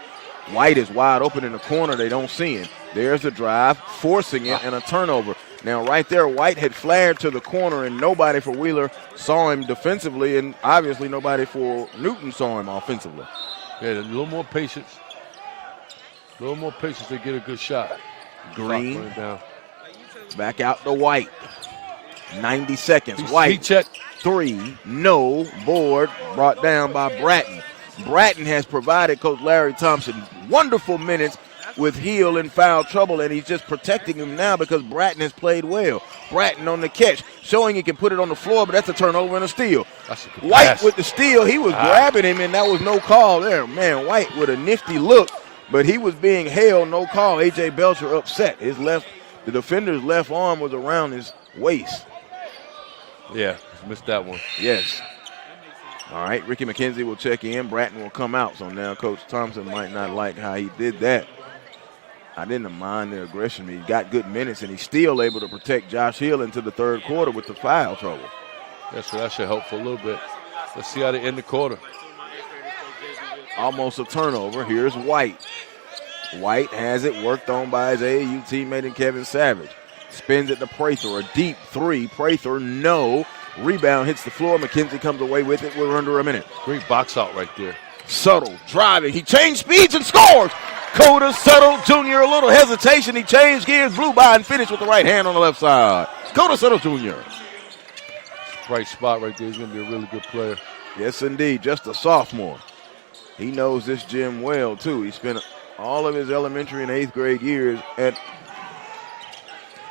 White is wide open in the corner. They don't see him. There's the drive, forcing it, and a turnover. Now, right there, White had flared to the corner, and nobody for Wheeler saw him defensively, and obviously nobody for Newton saw him offensively. Yeah, a little more patience. A little more patience to get a good shot. Green back out to White. 90 seconds. White, he checked. 3, no. Board brought down by Bratton. Bratton has provided Coach Larry Thompson wonderful minutes with heel in foul trouble, and he's just protecting him now because Bratton has played well. Bratton on the catch, showing he can put it on the floor, but that's a turnover and a steal. White with the steal, he was grabbing him, and that was no call there. Man, White with a nifty look but he was being held, no call. A.J. Belcher upset. The defender's left arm was around his waist. Yeah, missed that one. Yes. All right, Ricky McKenzie will check in. Bratton will come out. So now Coach Thompson might not like how he did that. I didn't mind the aggression. He got good minutes, and he's still able to protect Josh Hill into the third quarter with the foul trouble. Yeah, so that should help for a little bit. Let's see how they end the quarter. Almost a turnover. Here's White. White has it worked on by his AAU teammate and Kevin Savage. Spins it to Prather. A deep three. Prather, no. Rebound hits the floor. McKenzie comes away with it. We're under a minute. Great box out right there. Suttle driving. He changed speeds and scores. Coda Suttle Jr. A little hesitation. He changed gears, blew by, and finished with the right hand on the left side. Coda Suttle Jr. Right spot right there. He's going to be a really good player. Yes, indeed. Just a sophomore. He knows this gym well, too. He spent all of his elementary and 8th grade years at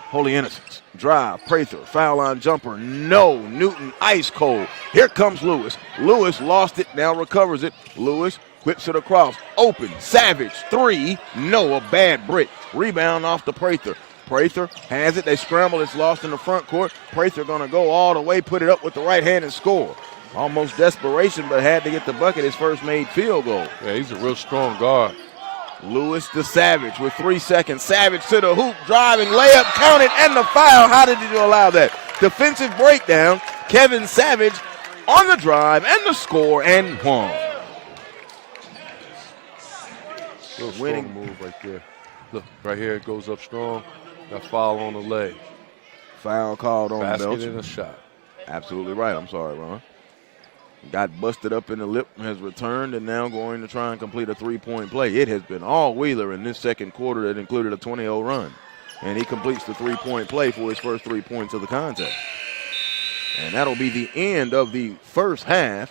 Holy Innocents. Drive, Prather, foul line jumper, no. Newton, ice cold. Here comes Lewis. Lewis lost it, now recovers it. Lewis whips it across. Open, Savage, three, no. A bad break. Rebound off to Prather. Prather has it. They scramble. It's lost in the front court. Prather going to go all the way, put it up with the right hand and score. Almost desperation, but had to get the bucket. His first made field goal. Yeah, he's a real strong guard. Lewis to Savage with 3 seconds. Savage to the hoop, driving, layup, counted, and the foul. How did you allow that? Defensive breakdown. Kevin Savage on the drive and the score and one. Real strong move right there. Look, right here, it goes up strong. Got foul on the leg. Foul called on Basket Belcher. and a shot. Absolutely right. I'm sorry, Ron. Got busted up in the lip, has returned, and now going to try and complete a three-point play. It has been all Wheeler in this second quarter that included a 20-0 run. And he completes the three-point play for his first 3 points of the contest. And that'll be the end of the first half.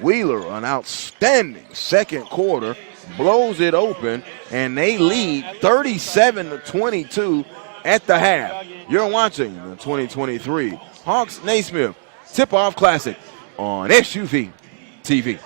Wheeler, an outstanding second quarter, blows it open, and they lead 37-22 at the half. You're watching the 2023 Hawks-Naismith Tip-Off Classic on SUVtv.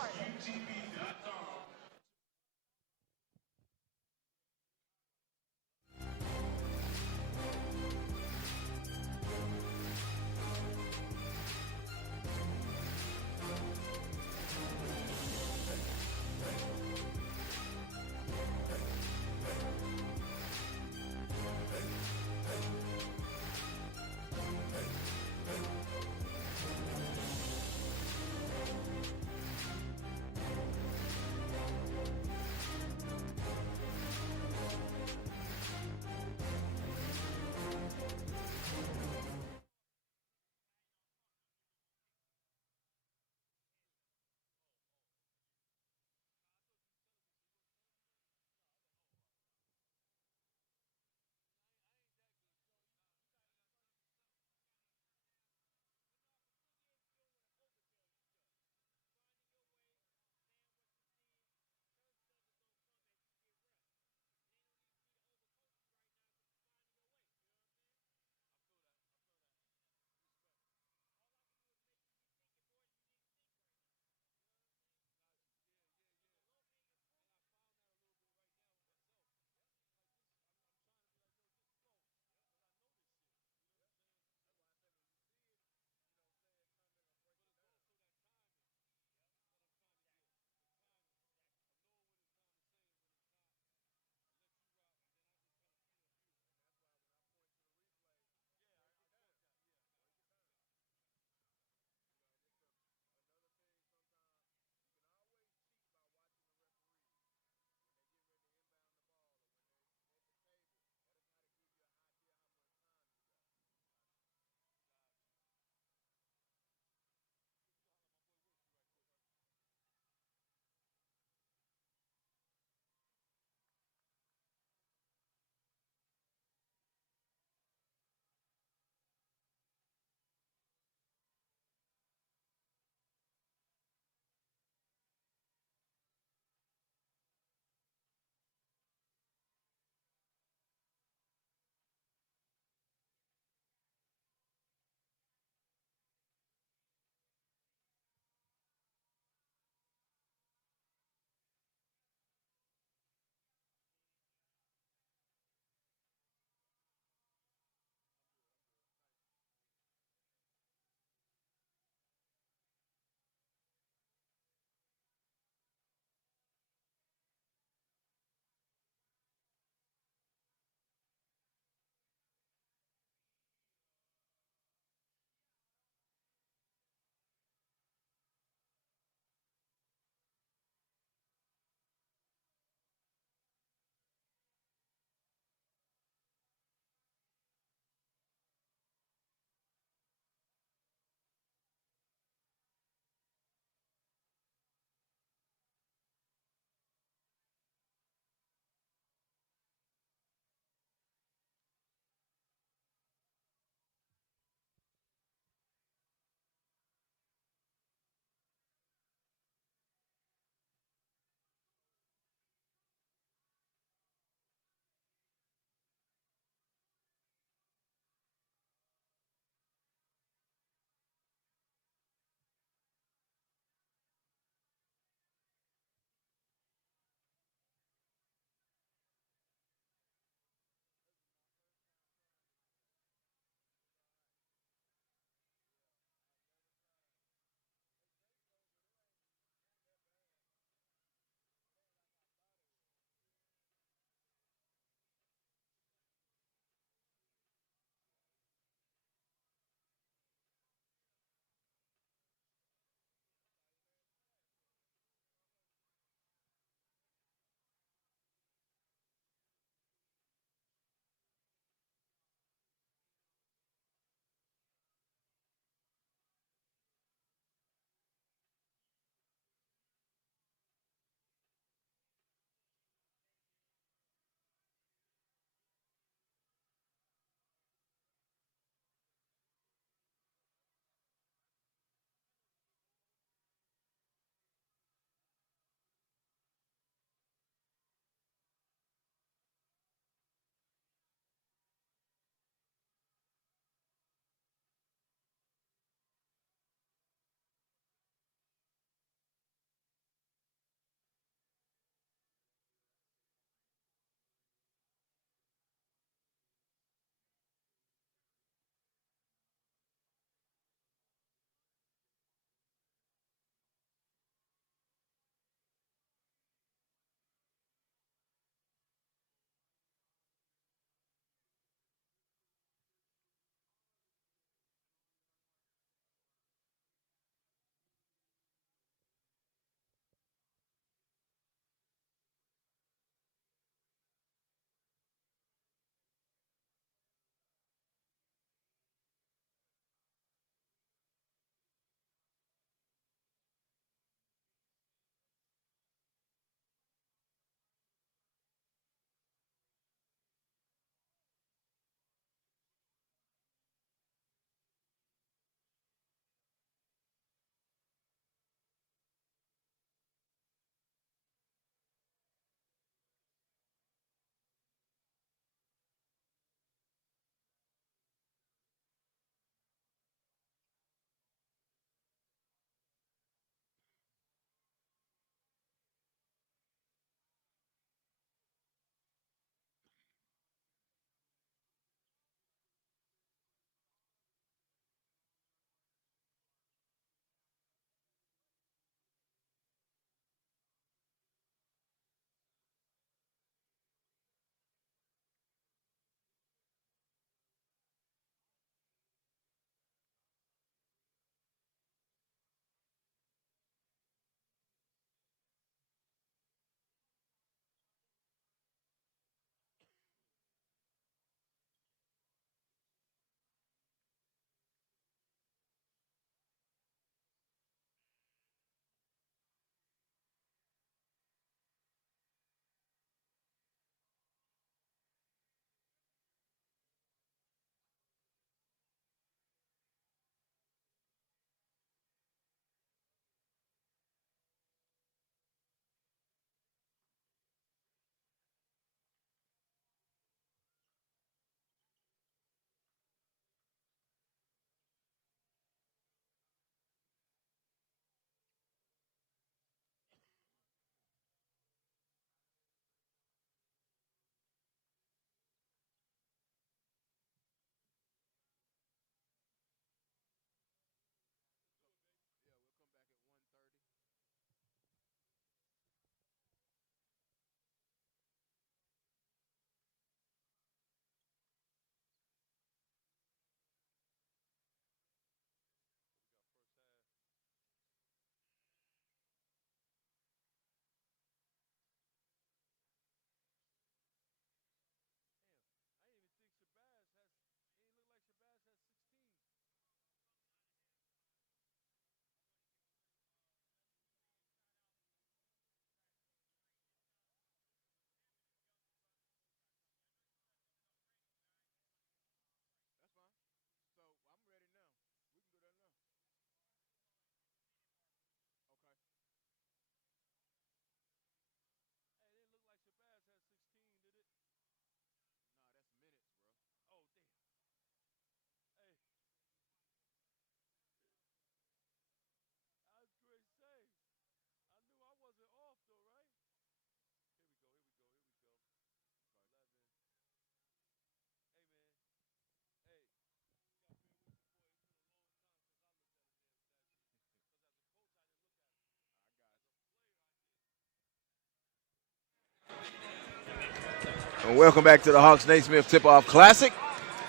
And welcome back to the Hawks-Naismith Tip-Off Classic.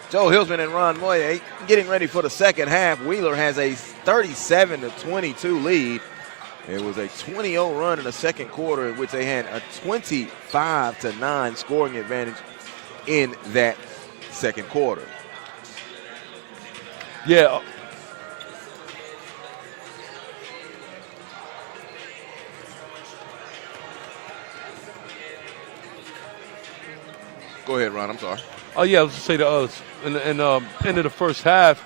Joe Hilsman and Ron Moye getting ready for the second half. Wheeler has a 37-22 lead. It was a 20-0 run in the second quarter in which they had a 25-9 scoring advantage in that second quarter. Yeah. Go ahead, Ron. I'm sorry. Oh, yeah, I was going to say in the end of the first half,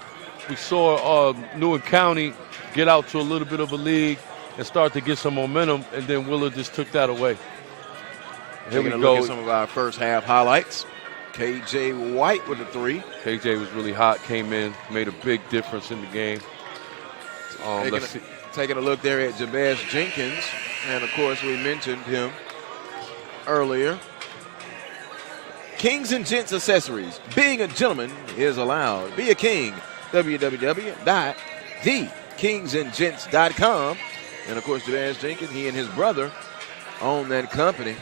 we saw Newark County get out to a little bit of a lead and start to get some momentum, and then Wheeler just took that away. Here we go. Look at some of our first half highlights. KJ White with a three. KJ was really hot, came in, made a big difference in the game. Taking a look there at Jabez Jenkins, and of course we mentioned him earlier. Kings and Gents Accessories. Being a gentleman is allowed. Be a king. www.thekingsandgents.com. And of course, Jabez Jenkins, he and his brother own that company.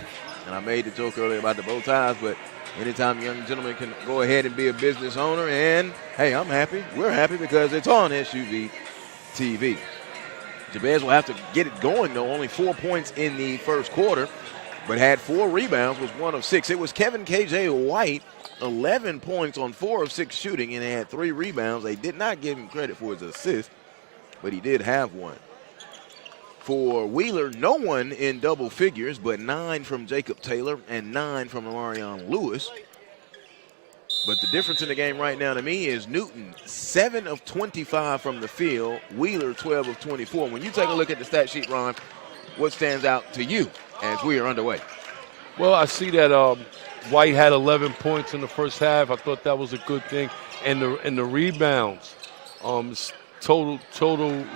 And I made the joke earlier about the bow ties, but anytime a young gentleman can go ahead and be a business owner, and hey, I'm happy. We're happy because it's on SUVtv. Jabez will have to get it going, though. Only 4 points in the first quarter, but had 4 rebounds, was 1 of 6. It was Kevin KJ White, 11 points on 4 of 6 shooting, and had 3 rebounds. They did not give him credit for his assist, but he did have one. For Wheeler, no one in double figures, but 9 from Jacob Taylor and 9 from Amarion Lewis. But the difference in the game right now to me is Newton, 7 of 25 from the field, Wheeler 12 of 24. When you take a look at the stat sheet, Ron, what stands out to you as we are underway? Well, I see that White had 11 points in the first half. I thought that was a good thing. And the rebounds, total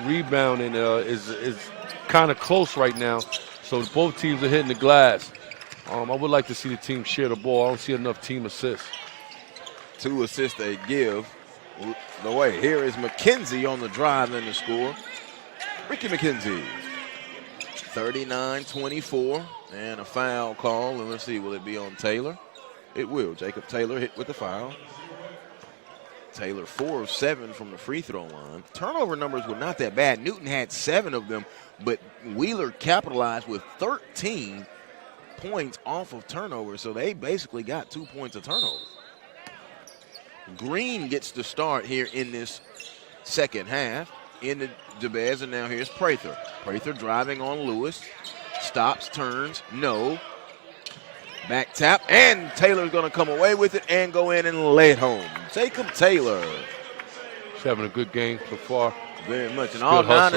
rebounding is kind of close right now. So both teams are hitting the glass. I would like to see the team share the ball. I don't see enough team assists. 2 assists they give the way. Here is McKenzie on the drive and the score. Ricky McKenzie, 39-24, and a foul call. And let's see, will it be on Taylor? It will. Jacob Taylor hit with the foul. Taylor 4 of 7 from the free throw line. Turnover numbers were not that bad. Newton had 7 of them, but Wheeler capitalized with 13 points off of turnover, so they basically got 2 points of turnover. Green gets the start here in this second half in the Jabez, and now here's Prather. Prather driving on Lewis. Stops, turns, no. Back tap, and Taylor's going to come away with it and go in and lay it home. Jacob Taylor. He's having a good game so far. Very much. And all 9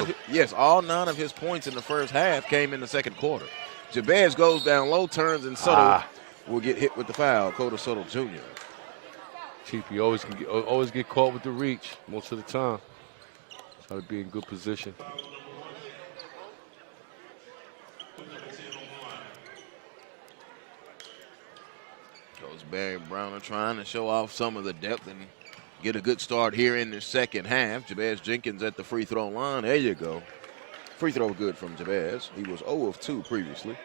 of his points in the first half came in the second quarter. Jabez goes down low, turns, and Suttle will get hit with the foul. Cota Suttle Jr. Chiefy always get caught with the reach most of the time. Try to be in good position. Goes Barry Browner trying to show off some of the depth and get a good start here in the second half. Jabez Jenkins at the free throw line. There you go. Free throw good from Jabez. He was 0 of 2 previously.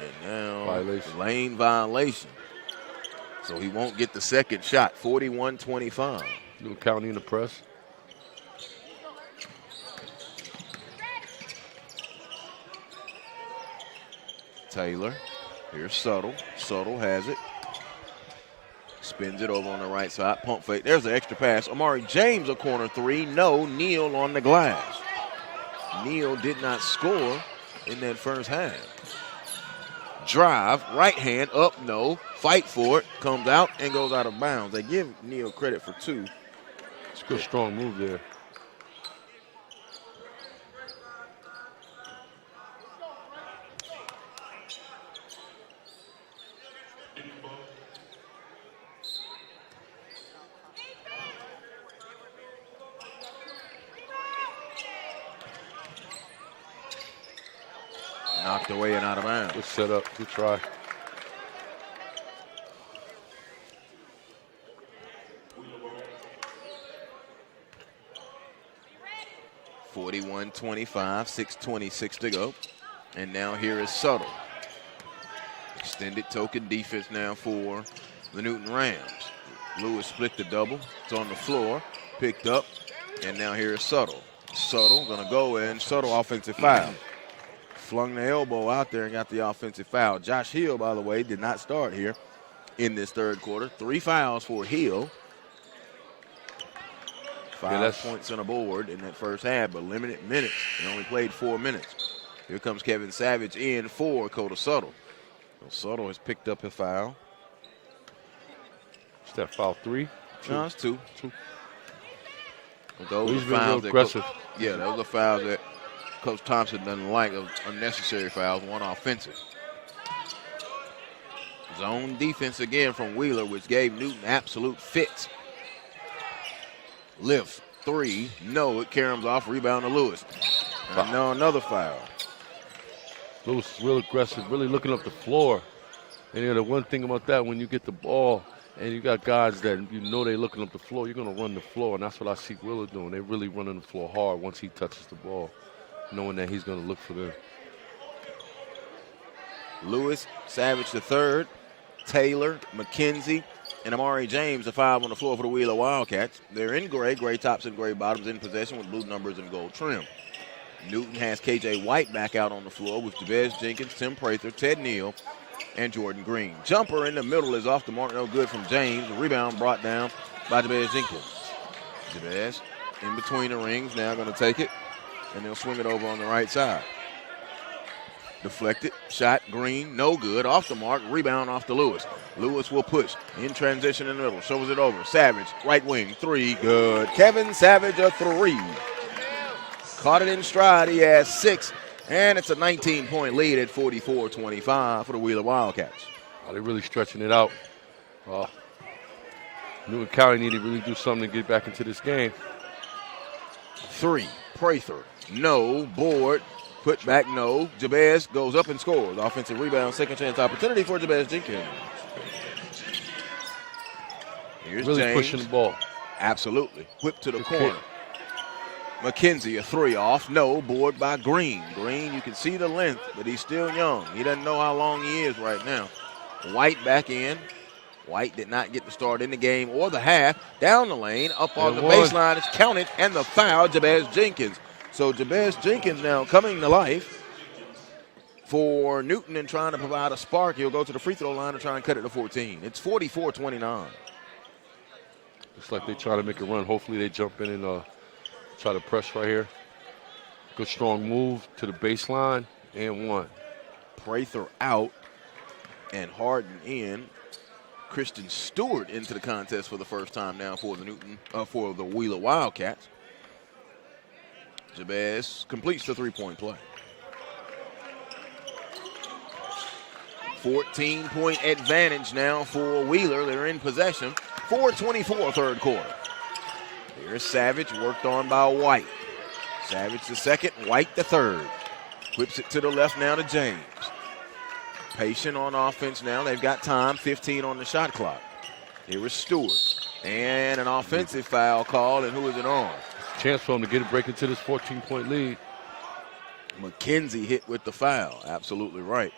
And now lane violation. So he won't get the second shot. 41-25. New County in the press. Taylor. Here's Suttle. Suttle has it. Spins it over on the right side. Pump fake. There's the extra pass. Amari James a corner 3. No. Neal on the glass. Neal did not score in that first half. Drive, right hand, up, no. Fight for it, comes out and goes out of bounds. They give Neal credit for 2. It's a good, strong move there. Knocked away and out of bounds. Good setup, good try. 41-25, 6:26 to go. And now here is Subtle. Extended token defense now for the Newton Rams. Lewis split the double. It's on the floor. Picked up. And now here is Subtle. Subtle going to go in. Subtle offensive foul. Flung the elbow out there and got the offensive foul. Josh Hill, by the way, did not start here in this third quarter. 3 fouls for Hill. 5 points on the board in that first half, but limited minutes. He only played 4 minutes. Here comes Kevin Savage in for Dakota Subtle. So Subtle has picked up a foul. Is that foul 3? No, it's 2. 2. Those He's are been fouls real aggressive. Yeah, those are fouls that Coach Thompson doesn't like, of unnecessary fouls, one offensive. Zone defense again from Wheeler, which gave Newton absolute fits. Lift, 3, no, it caroms off, rebound to Lewis. And now another foul. Lewis is real aggressive, really looking up the floor. And you know, the one thing about that, when you get the ball and you got guys that you know they're looking up the floor, you're going to run the floor, and that's what I see Wheeler doing. They're really running the floor hard once he touches the ball, knowing that he's going to look for them. Lewis, Savage the third, Taylor, McKenzie, and Amari James, the 5 on the floor for the Wheeler Wildcats. They're in gray tops and gray bottoms in possession with blue numbers and gold trim. Newton has K.J. White back out on the floor with Jabez Jenkins, Tim Prather, Ted Neal, and Jordan Green. Jumper in the middle is off the mark, no good from James. The rebound brought down by Jabez Jenkins. Jabez in between the rings, now going to take it, and they'll swing it over on the right side. Deflected, shot, Green, no good, off the mark, rebound off to Lewis. Lewis will push, in transition in the middle, shows it over. Savage, right wing, 3, good. Kevin Savage, a 3. Caught it in stride, he has 6, and it's a 19-point lead at 44-25 for the Wheeler Wildcats. Oh, they're really stretching it out. Newton County need to really do something to get back into this game. 3, Prather, no, board, put back, no. Jabez goes up and scores. Offensive rebound, second chance opportunity for Jabez Jenkins. Here's really James. pushing the ball. Absolutely. Whip to the corner. McKenzie, a 3 off. No, board by Green. Green, you can see the length, but he's still young. He doesn't know how long he is right now. White back in. White did not get the start in the game or the half. Down the lane, up on the baseline. It's counted, and the foul, Jabez Jenkins. So Jabez Jenkins now coming to life for Newton and trying to provide a spark. He'll go to the free throw line and try and cut it to 14. It's 44-29. Looks like they try to make a run. Hopefully they jump in and try to press right here. Good strong move to the baseline and 1. Prather out and Harden in. Christian Stewart into the contest for the first time now for the Wheeler Wildcats. Jabez completes the 3-point play. 14-point advantage now for Wheeler. They're in possession. 4:24 third quarter. Here's Savage, worked on by White. Savage the second, White the third. Whips it to the left now to James. Patient on offense now. They've got time, 15 on the shot clock. Here is Stewart. And an offensive foul call, and who is it on? Chance for him to get a break into this 14-point lead. McKenzie hit with the foul. Absolutely right.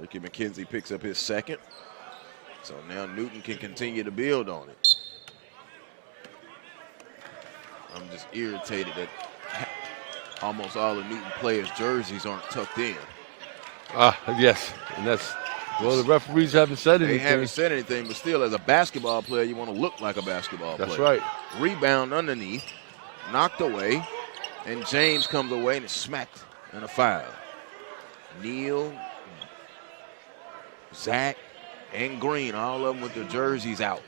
Ricky McKenzie picks up his second. So now Newton can continue to build on it. I'm just irritated that almost all the Newton players' jerseys aren't tucked in. Yes, and that's, well, the referees haven't said anything. They haven't said anything, but still, as a basketball player, you want to look like a basketball player. That's right. Rebound underneath, knocked away, and James comes away and is smacked in a foul. Neal, Zach, and Green, all of them with their jerseys out.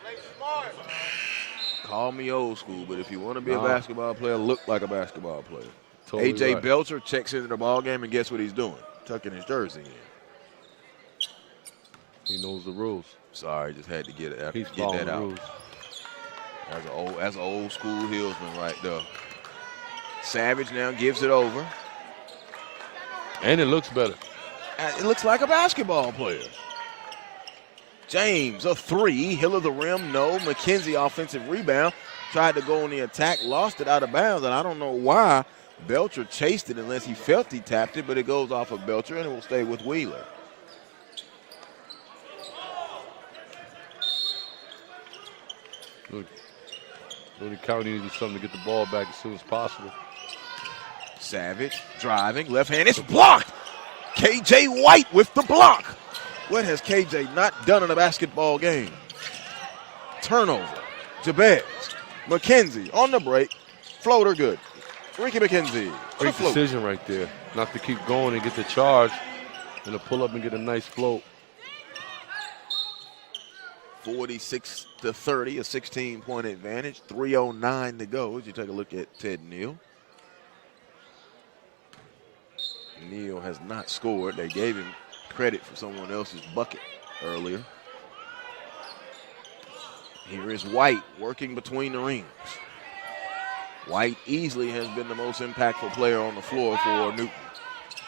Call me old school, but if you want to be a basketball player, look like a basketball player. Totally A.J. right. Belcher checks into the ball game, and guess what he's doing? Tucking his jersey in. He knows the rules. Sorry, just had to get that following out. rules. That's an old school Hillsman right there. Savage now gives it over. And it looks better. It looks like a basketball player. James, a 3. Hill of the rim, no. McKenzie, offensive rebound. tried to go on the attack, lost it out of bounds, and I don't know why Belcher chased it unless he felt he tapped it, but it goes off of Belcher, and it will stay with Wheeler. Looney County needs something to get the ball back as soon as possible. Savage driving, left hand, it's blocked. KJ White with the block. What has KJ not done in a basketball game? Turnover. Jabez. McKenzie on the break. Floater good. Ricky McKenzie. Great decision right there. Not to keep going and get the charge and to pull up and get a nice float. 46-30, a 16-point advantage. 3:09 to go as you take a look at Ted Neal. Neal has not scored. They gave him credit for someone else's bucket earlier. Here is White working between the rings. White easily has been the most impactful player on the floor for Newton.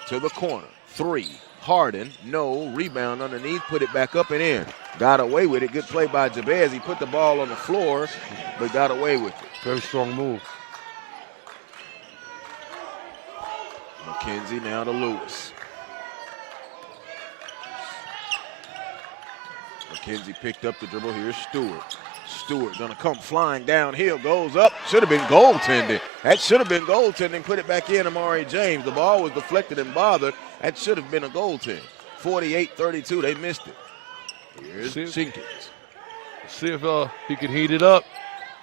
To the corner. 3. Harden. No. Rebound underneath. Put it back up and in. Got away with it. Good play by Jabez. He put the ball on the floor, but got away with it. Very strong move. McKenzie now to Lewis. McKenzie picked up the dribble. Here's Stewart. Stewart gonna come flying downhill, goes up. Should have been goaltending. That should have been goaltending. Put it back in, Amari James. The ball was deflected and bothered. That should have been a goaltend. 48-32, they missed it. Here's Jenkins. See if he can heat it up.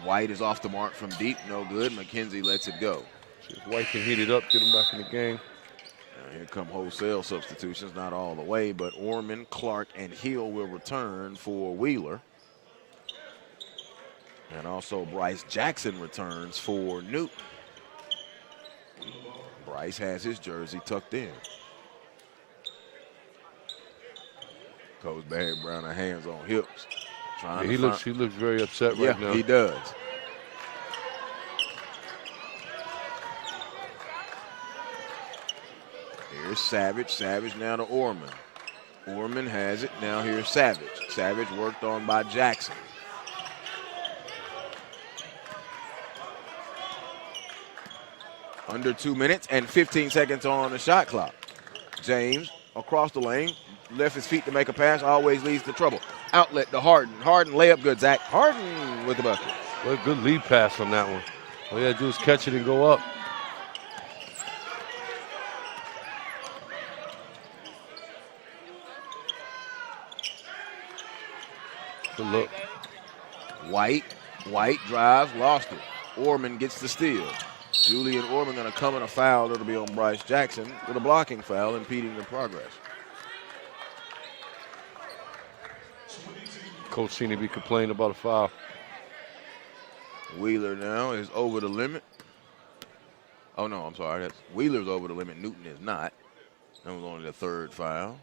White is off the mark from deep, no good. McKenzie lets it go. See if White can heat it up, get him back in the game. Now here come wholesale substitutions, not all the way, but Orman, Clark, and Hill will return for Wheeler. And also Bryce Jackson returns for Newton. Bryce has his jersey tucked in. Coach Barry Brown, hands on hips. Yeah, he looks very upset right now. Yeah, he does. Here's Savage. Savage now to Orman. Orman has it. Now here's Savage. Savage worked on by Jackson. Under 2 minutes and 15 seconds on the shot clock. James across the lane. Left his feet to make a pass. Always leads to trouble. Outlet to Harden. Harden layup good. Zach Harden with the bucket. What a good lead pass on that one. All you got to do is catch it and go up. Good look. White drives, lost it. Orman gets the steal. Julian Orman going to come in a foul. It'll be on Bryce Jackson with a blocking foul impeding the progress. Coach seemed to be complaining about a foul. Wheeler now is over the limit. Oh, no, I'm sorry. Wheeler's over the limit. Newton is not. That was only the third foul.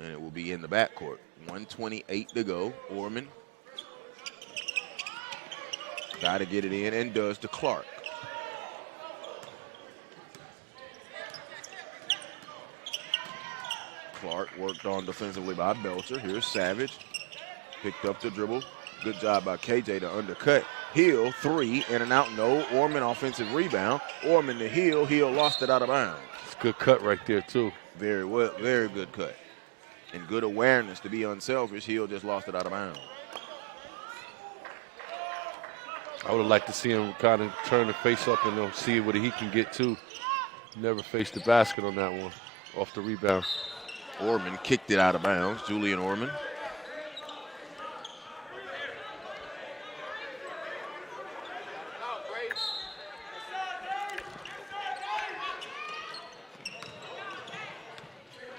And it will be in the backcourt. 1:28 to go. Orman got to get it in and does to Clark. Clark worked on defensively by Belcher. Here's Savage. Picked up the dribble. Good job by KJ to undercut. Hill, 3, in and out, no. Orman, offensive rebound. Orman to Hill. Hill lost it out of bounds. It's a good cut right there, too. Very well, very good cut. And good awareness to be unselfish. Hill just lost it out of bounds. I would have liked to see him kind of turn the face up and see what he can get to. Never faced the basket on that one, off the rebound. Orman kicked it out of bounds. Julian Orman.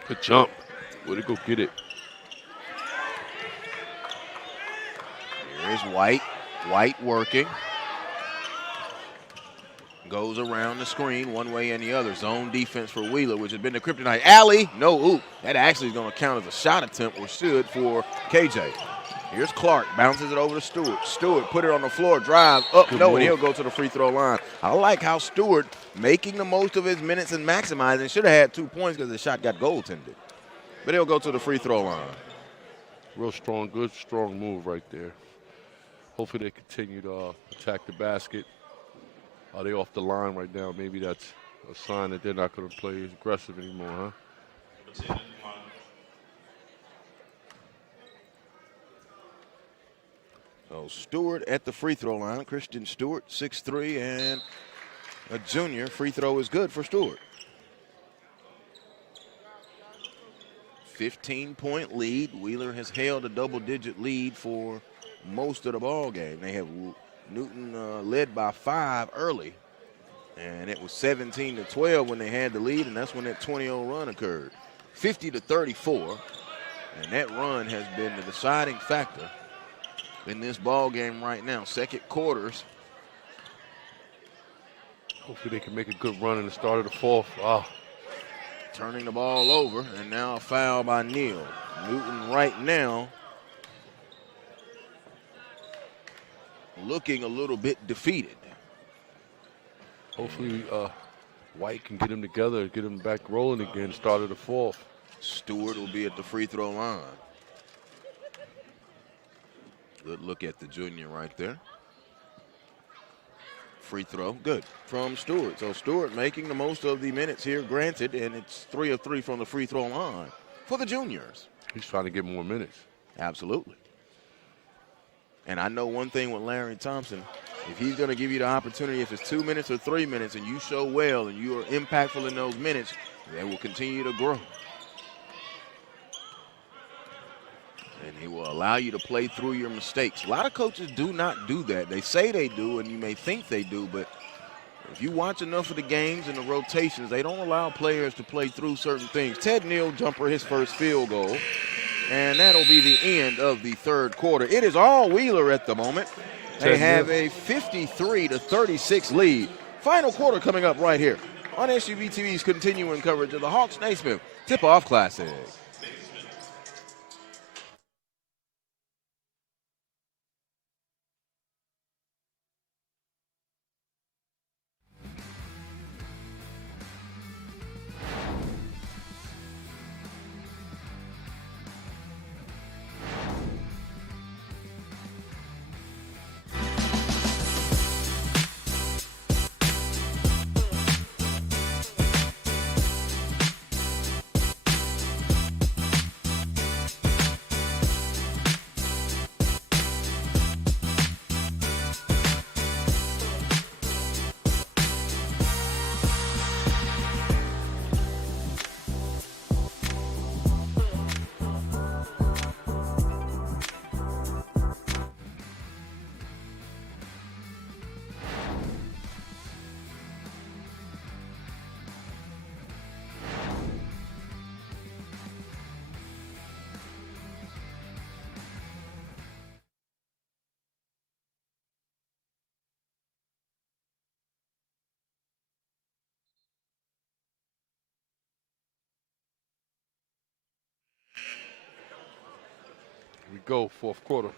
Good jump. Way to go get it. Here's White. White working. Goes around the screen one way and the other. Zone defense for Wheeler, which has been the kryptonite. Alley, no oop. That actually is going to count as a shot attempt, or should, for KJ. Here's Clark, bounces it over to Stewart. Stewart put it on the floor, drive up, no, and he'll go to the free throw line. I like how Stewart making the most of his minutes and maximizing. Should have had 2 points because the shot got goaltended. But he'll go to the free throw line. Real strong, good, strong move right there. Hopefully they continue to attack the basket. Are they off the line right now? Maybe that's a sign that they're not going to play as aggressive anymore, huh? So Stewart at the free throw line. Christian Stewart, 6'3", and a junior. Free throw is good for Stewart. 15-point lead. Wheeler has held a double-digit lead for most of the ball game. They have Newton led by 5 early, and it was 17-12 when they had the lead, and that's when that 20-0 run occurred. 50-34, and that run has been the deciding factor in this ball game right now. Second quarters. Hopefully they can make a good run in the start of the fourth. Turning the ball over, and now a foul by Neal. Newton right now looking a little bit defeated. Hopefully White can get them together, get them back rolling again, start of the fourth. Stewart will be at the free throw line. Good look at the junior right there. Free throw, good from Stewart. So Stewart making the most of the minutes here, granted, and it's 3 of 3 from the free throw line for the juniors. He's trying to get more minutes. Absolutely. And I know one thing with Larry Thompson, if he's going to give you the opportunity, if it's 2 minutes or 3 minutes, and you show well and you are impactful in those minutes, they will continue to grow. And he will allow you to play through your mistakes. A lot of coaches do not do that. They say they do, and you may think they do, but if you watch enough of the games and the rotations, they don't allow players to play through certain things. Ted Neal jumper, his first field goal, and that'll be the end of the third quarter. It is all Wheeler at the moment. They have a 53-36 lead. Final quarter coming up right here on SUVTV's continuing coverage of the Hawks-Naismith Tip-Off Classic. We go, fourth quarter.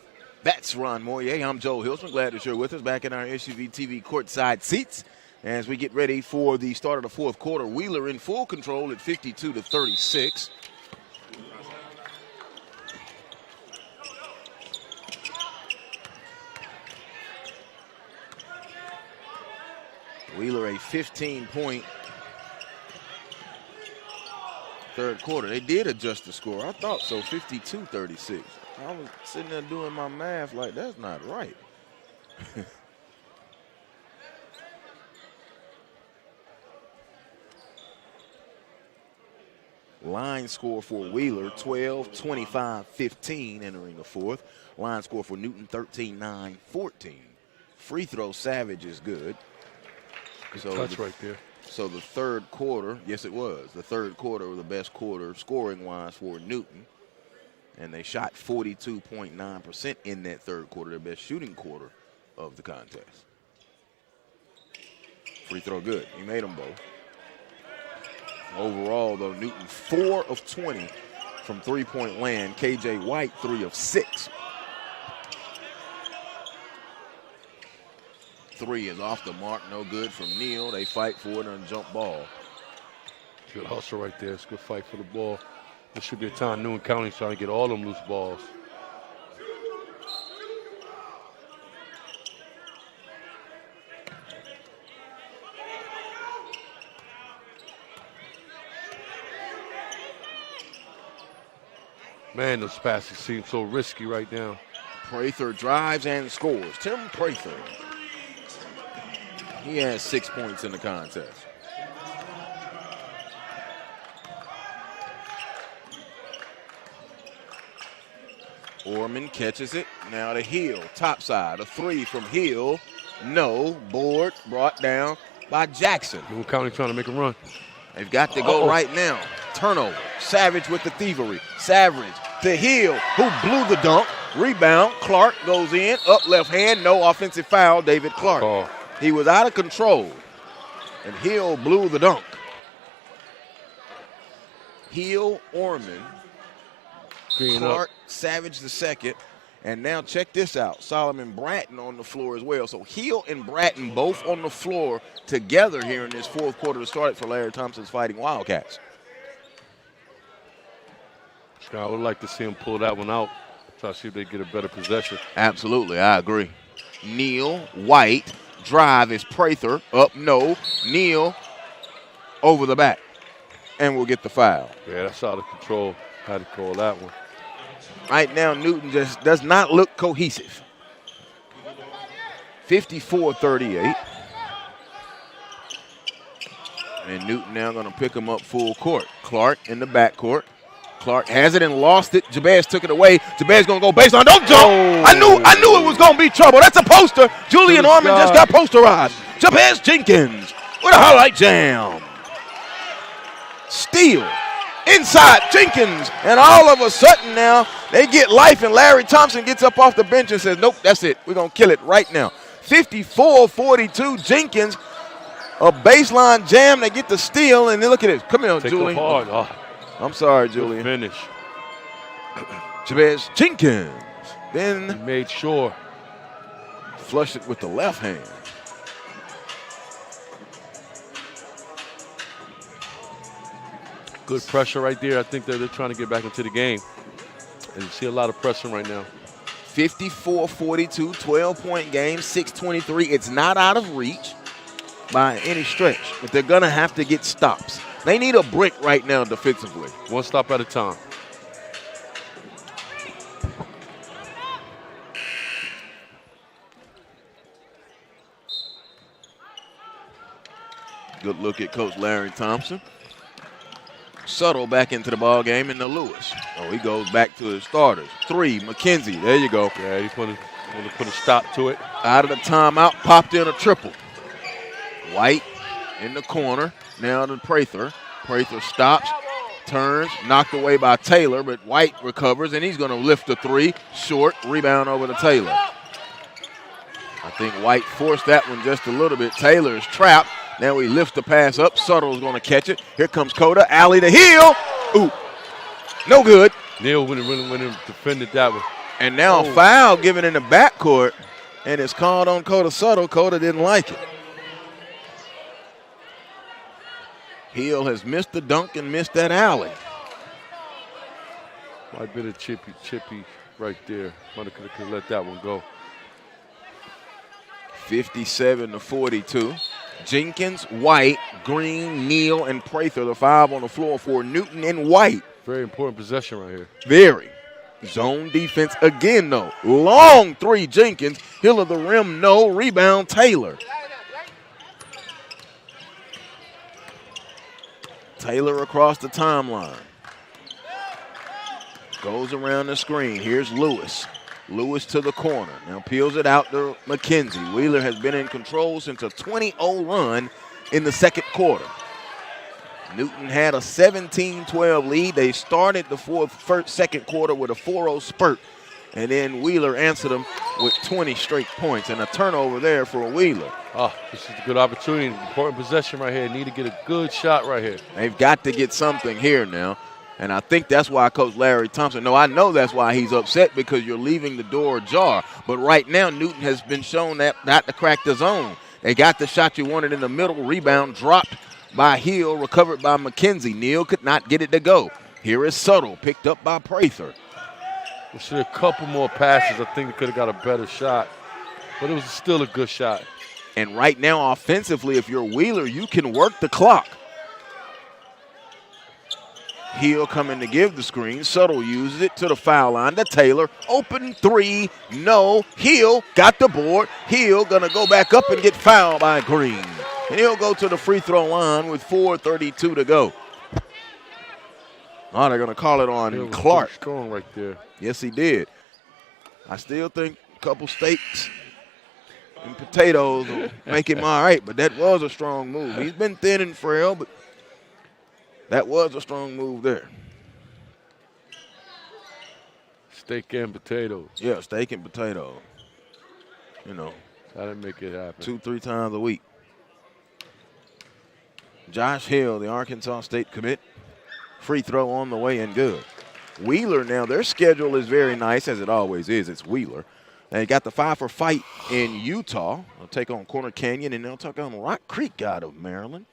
That's Ron Moyer. I'm Joe Hilsman. Glad that you're with us back in our SUVtv courtside seats as we get ready for the start of the fourth quarter. Wheeler in full control at 52-36. Wheeler a 15-point third quarter. They did adjust the score. I thought so, 52-36. I was sitting there doing my math like, that's not right. Line score for Wheeler, 12-25-15 entering the fourth. Line score for Newton, 13-9-14. Free throw, Savage is good. Good touch right there. So the third quarter, yes it was. The third quarter was the best quarter scoring-wise for Newton. And they shot 42.9% in that third quarter, their best shooting quarter of the contest. Free throw good. He made them both. Overall, though, Newton 4 of 20 from three-point land. KJ White 3 of 6. 3 is off the mark, no good from Neal. They fight for it on a jump ball. Good hustle right there. It's a good fight for the ball. This should be a time Newton County's trying to get all them loose balls. Man, those passes seem so risky right now. Prather drives and scores. Tim Prather. He has 6 points in the contest. Orman catches it. Now to Hill. Top side. A three from Hill. No. Board brought down by Jackson. New County trying to make a run. They've got to go right now. Turnover. Savage with the thievery. Savage to Hill, who blew the dunk. Rebound. Clark goes in. Up left hand. No offensive foul. David Clark. He was out of control. And Hill blew the dunk. Hill, Orman, Clark, Savage the second. And now check this out. Solomon Bratton on the floor as well. So Hill and Bratton both on the floor together here in this fourth quarter to start it for Larry Thompson's Fighting Wildcats. I would like to see him pull that one out. Try to see if they get a better possession. Absolutely, I agree. Neal, White, drive is Prather. Up, no. Neal over the back. And we'll get the foul. Yeah, that's out of control. How to call that one. Right now, Newton just does not look cohesive. 54-38. And Newton now going to pick him up full court. Clark in the backcourt. Clark has it and lost it. Jabez took it away. Jabez going to go baseline. Don't jump. Oh. I knew it was going to be trouble. That's a poster. Julian Orman just got posterized. Jabez Jenkins with a highlight jam. Steal. Inside Jenkins, and all of a sudden now they get life, and Larry Thompson gets up off the bench and says, nope, that's it. We're going to kill it right now. 54-42, Jenkins, a baseline jam. They get the steal, and then look at it. Come here, Julian. I'm sorry, Julian. Finish. Jabez Jenkins. Then he made sure. Flushed it with the left hand. Good pressure right there. I think they're trying to get back into the game. And you see a lot of pressure right now. 54-42, 12-point game, 6:23. It's not out of reach by any stretch, but they're going to have to get stops. They need a brick right now defensively. One stop at a time. Good look at Coach Larry Thompson. Subtle back into the ball game, and the Lewis. Oh, he goes back to his starters. Three, McKenzie. There you go. Yeah, he want to put a stop to it. Out of the timeout, popped in a triple. White in the corner. Now to Prather. Prather stops, turns, knocked away by Taylor, but White recovers, and he's going to lift the three. Short, rebound over to Taylor. I think White forced that one just a little bit. Taylor is trapped. Now he lifts the pass up. Suttle's going to catch it. Here comes Coda. Alley to Hill. Ooh. No good. Neal went and defended that one. And now a foul given in the backcourt, and it's called on Coda Suttle. Coda didn't like it. Hill has missed the dunk and missed that alley. Might have been a chippy right there. Might have let that one go. 57-42. Jenkins, White, Green, Neal, and Prather, the five on the floor for Newton and White. Very important possession right here. Very. Zone defense again, though. Long three, Jenkins. Hill of the rim, no. Rebound, Taylor. Taylor across the timeline. Goes around the screen. Here's Lewis. Lewis to the corner. Now peels it out to McKenzie. Wheeler has been in control since a 20-0 run in the second quarter. Newton had a 17-12 lead. They started the second quarter with a 4-0 spurt. And then Wheeler answered them with 20 straight points and a turnover there for Wheeler. Oh, this is a good opportunity. Important possession right here. Need to get a good shot right here. They've got to get something here now. And I think that's why Coach Larry Thompson, I know that's why he's upset, because you're leaving the door ajar. But right now, Newton has been shown that not to crack the zone. They got the shot you wanted in the middle. Rebound dropped by Hill, recovered by McKenzie. Neal could not get it to go. Here is Suttle, picked up by Prather. We see a couple more passes. I think they could have got a better shot. But it was still a good shot. And right now, offensively, if you're Wheeler, you can work the clock. Hill coming to give the screen. Subtle uses it to the foul line to Taylor. Open three, no. Hill got the board. Hill gonna go back up and get fouled by Green. And he'll go to the free throw line with 4:32 to go. Oh, they're gonna call it on Clark. Strong right there. Yes, he did. I still think a couple steaks and potatoes will make him all right, but that was a strong move. He's been thin and frail, but that was a strong move there. Steak and potatoes. Yeah, steak and potatoes. You know. How to make it happen. 2-3 times a week. Josh Hill, the Arkansas State commit. Free throw on the way and good. Wheeler now, their schedule is very nice, as it always is. It's Wheeler. They got the 5 for fight in Utah. They'll take on Corner Canyon, and they'll take on Rock Creek out of Maryland.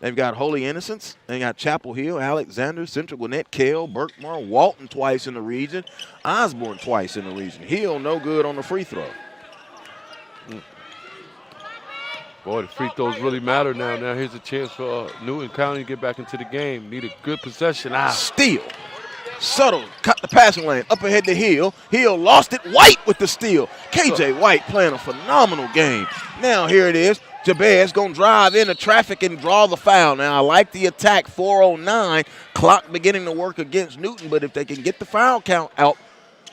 They've got Holy Innocents. They got Chapel Hill, Alexander, Central Gwinnett, Cale, Berkmar, Walton twice in the region, Osborne twice in the region. Hill no good on the free throw. Boy, the free throws really matter now. Now here's a chance for Newton County to get back into the game. Need a good possession. Steal. Subtle cut the passing lane up ahead to Hill. Hill lost it. White with the steal. KJ White playing a phenomenal game. Now here it is. Jabez going to drive into traffic and draw the foul. Now I like the attack. 4:09. Clock beginning to work against Newton, but if they can get the foul count out,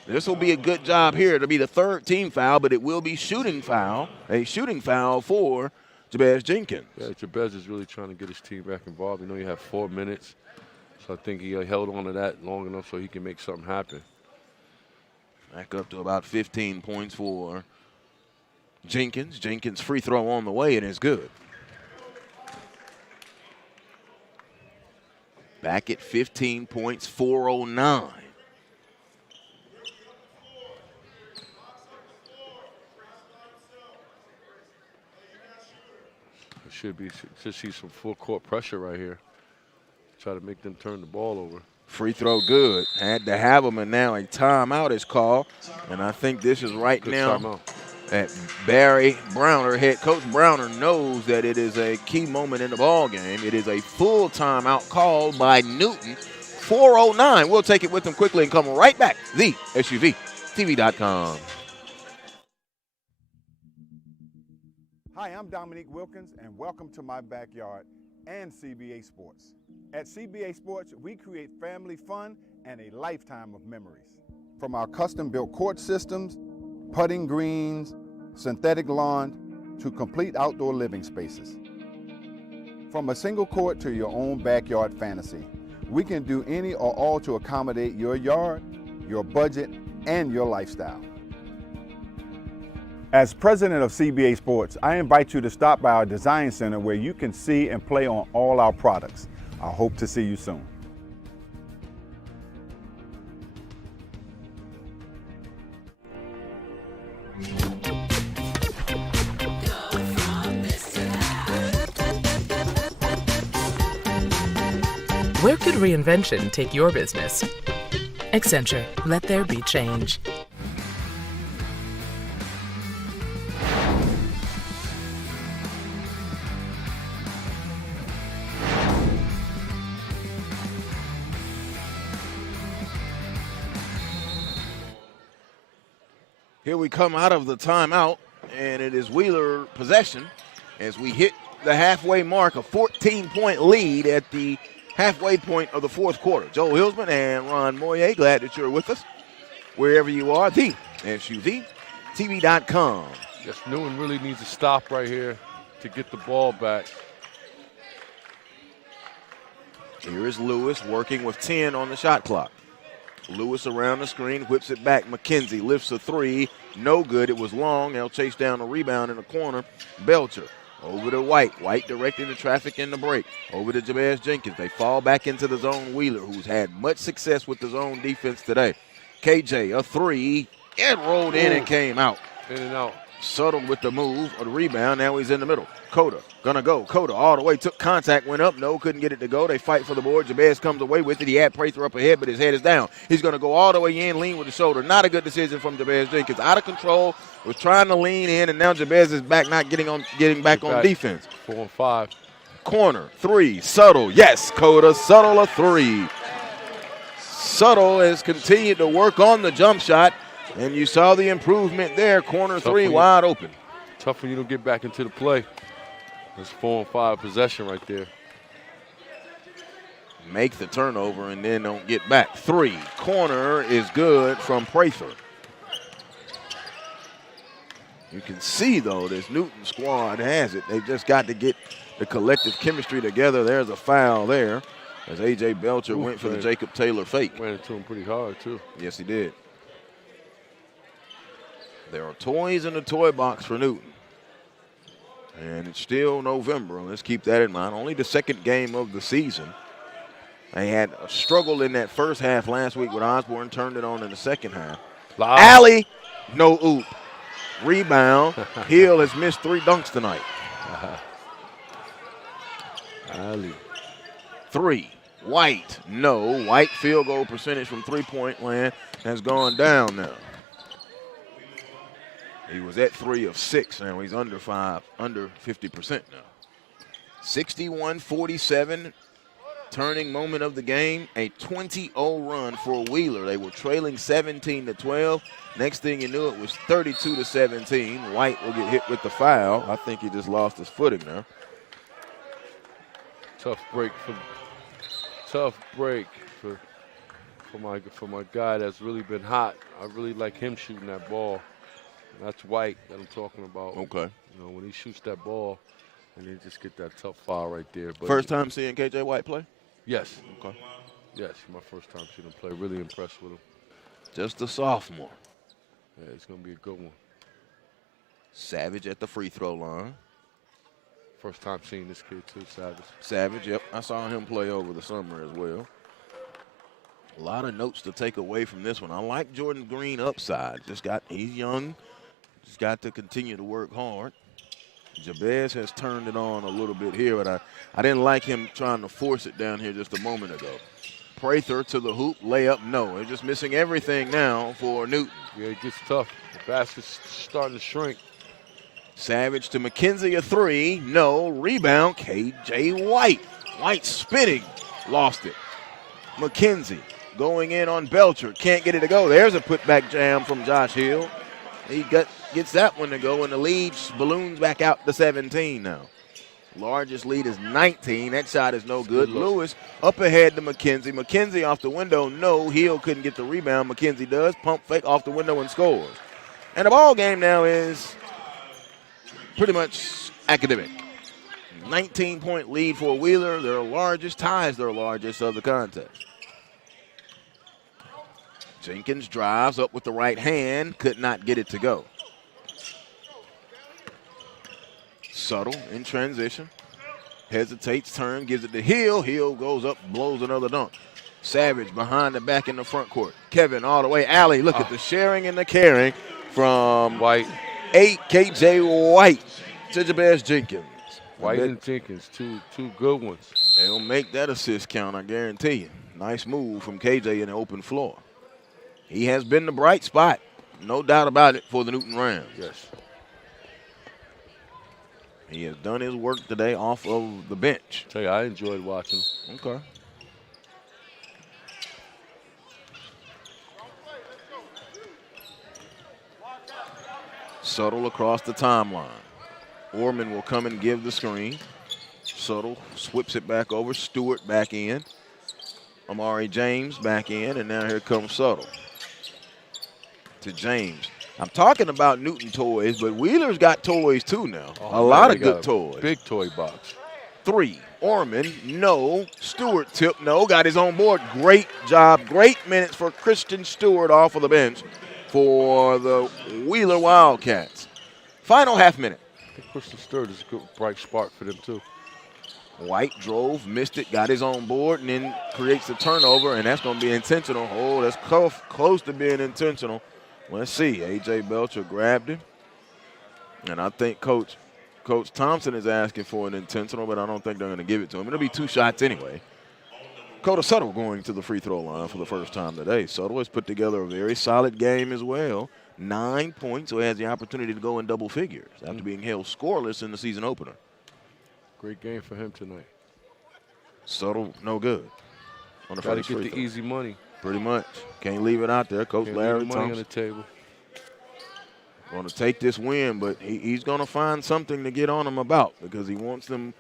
this will be a good job here. It'll be the third team foul, but it will be shooting foul. A shooting foul for Jabez Jenkins. Yeah, Jabez is really trying to get his team back involved. You know, you have 4 minutes. So I think he held on to that long enough so he can make something happen. Back up to about 15 points for Jenkins. Jenkins free throw on the way and is good. Back at 15 points, 4:09. Should see some full court pressure right here. Try to make them turn the ball over. Free throw good. Had to have him, and now a timeout is called. And I think this is right Good now timeout. that Barry Browner, head coach Browner, knows that it is a key moment in the ball game. It is a full timeout called by Newton. 4:09. We'll take it with them quickly and come right back. The SUVtv.com. Hi, I'm Dominique Wilkins, and welcome to my backyard and CBA Sports. At CBA Sports, we create family fun and a lifetime of memories. From our custom-built court systems, putting greens, synthetic lawn, to complete outdoor living spaces. From a single court to your own backyard fantasy, we can do any or all to accommodate your yard, your budget, and your lifestyle. As president of CBA Sports, I invite you to stop by our design center where you can see and play on all our products. I hope to see you soon. Where could reinvention take your business? Accenture, let there be change. Here we come out of the timeout, and it is Wheeler possession as we hit the halfway mark, a 14-point lead at the halfway point of the fourth quarter. Joel Hilsman and Ron Moyer, glad that you're with us wherever you are. The SUVtv.com. Yes, Newton really needs to stop right here to get the ball back. Here is Lewis working with 10 on the shot clock. Lewis around the screen, whips it back. McKenzie lifts a three. No good. It was long. They'll chase down a rebound in the corner. Belcher over to White. White directing the traffic in the break. Over to Jabez Jenkins. They fall back into the zone. Wheeler, who's had much success with the zone defense today. KJ, a three. It rolled in and came out. In and out. Subtle with the move or the rebound. Now he's in the middle. Coda gonna go. Coda all the way. Took contact. Went up. No, couldn't get it to go. They fight for the board. Jabez comes away with it. He had Prather up ahead, but his head is down. He's gonna go all the way in. Lean with the shoulder. Not a good decision from Jabez Jenkins. Out of control. Was trying to lean in, and now Jabez is back, not getting back on defense. 4 and 5. Corner. Three. Subtle. Yes. Coda. Subtle a three. Subtle has continued to work on the jump shot, and you saw the improvement there. Corner three wide open. Tough when you don't get back into the play. That's 4-on-5 possession right there. Make the turnover and then don't get back. Three. Corner is good from Prather. You can see, though, this Newton squad has it. They've just got to get the collective chemistry together. There's a foul there as A.J. Belcher went for the Jacob Taylor fake. Ran into him pretty hard, too. Yes, he did. There are toys in the toy box for Newton. And it's still November. Let's keep that in mind. Only the second game of the season. They had a struggle in that first half last week with Osborne, turned it on in the second half. Alley, no oop. Rebound. Hill has missed 3 dunks tonight. Alley. 3. White, no. White field goal percentage from three-point land has gone down now. He was at 3 of 6, now he's under 50% now. 61-47, turning moment of the game, a 20-0 run for Wheeler. They were trailing 17-12. Next thing you knew, it was 32-17. White will get hit with the foul. I think he just lost his footing there. Tough break for my guy that's really been hot. I really like him shooting that ball. That's White that I'm talking about. Okay. You know, when he shoots that ball, and they just get that tough foul right there. But first time seeing KJ White play? Yes. Okay. Yes, my first time seeing him play. Really impressed with him. Just a sophomore. Yeah, it's going to be a good one. Savage at the free throw line. First time seeing this kid too, Savage. Savage, yep. I saw him play over the summer as well. A lot of notes to take away from this one. I like Jordan Green upside. He's young. Just got to continue to work hard. Jabez has turned it on a little bit here, but I didn't like him trying to force it down here just a moment ago. Prather to the hoop, layup, no. They're just missing everything now for Newton. Yeah, it gets tough. The basket's starting to shrink. Savage to McKenzie, a 3, no. Rebound, KJ White. White spinning, lost it. McKenzie going in on Belcher, can't get it to go. There's a putback jam from Josh Hill. He gets that one to go, and the lead balloons back out to 17 now. Largest lead is 19. That shot is no good. Lewis up ahead to McKenzie. McKenzie off the window, no. Hill couldn't get the rebound. McKenzie does. Pump fake off the window and scores. And the ball game now is pretty much academic. 19-point lead for Wheeler. Their largest, ties their largest of the contest. Jenkins drives up with the right hand, could not get it to go. Subtle in transition. Hesitates, turn, gives it to Hill. Hill goes up, blows another dunk. Savage behind the back in the front court. Kevin all the way. Alley, look at the sharing and the caring from White. 8 KJ White to Jabez Jenkins. White and Jenkins, two good ones. They'll make that assist count, I guarantee you. Nice move from KJ in the open floor. He has been the bright spot, no doubt about it, for the Newton Rams. Yes. He has done his work today off of the bench. Tell you, I enjoyed watching him. Okay. Subtle across the timeline. Orman will come and give the screen. Subtle whips it back over. Stewart back in. Amari James back in, and now here comes Subtle. To James. I'm talking about Newton toys, but Wheeler's got toys too now. A lot of good toys. Big toy box. 3. Orman, no. Stewart tip, no. Got his own board. Great job. Great minutes for Christian Stewart off of the bench for the Wheeler Wildcats. Final half minute. I think Christian Stewart is a good bright spark for them too. White drove, missed it, got his own board, and then creates the turnover, and that's going to be intentional. Oh, that's close to being intentional. Let's see. A.J. Belcher grabbed him. And I think Coach Thompson is asking for an intentional, but I don't think they're going to give it to him. It'll be 2 shots anyway. Coda Subtle going to the free throw line for the first time today. Subtle has put together a very solid game as well. 9 points, so he has the opportunity to go in double figures after being held scoreless in the season opener. Great game for him tonight. Subtle, no good. Got to get the easy money. Pretty much. Can't leave it out there. Coach Can't Larry leave the money on Thompson the table. going to take this win, but he's going to find something to get on him about because he wants them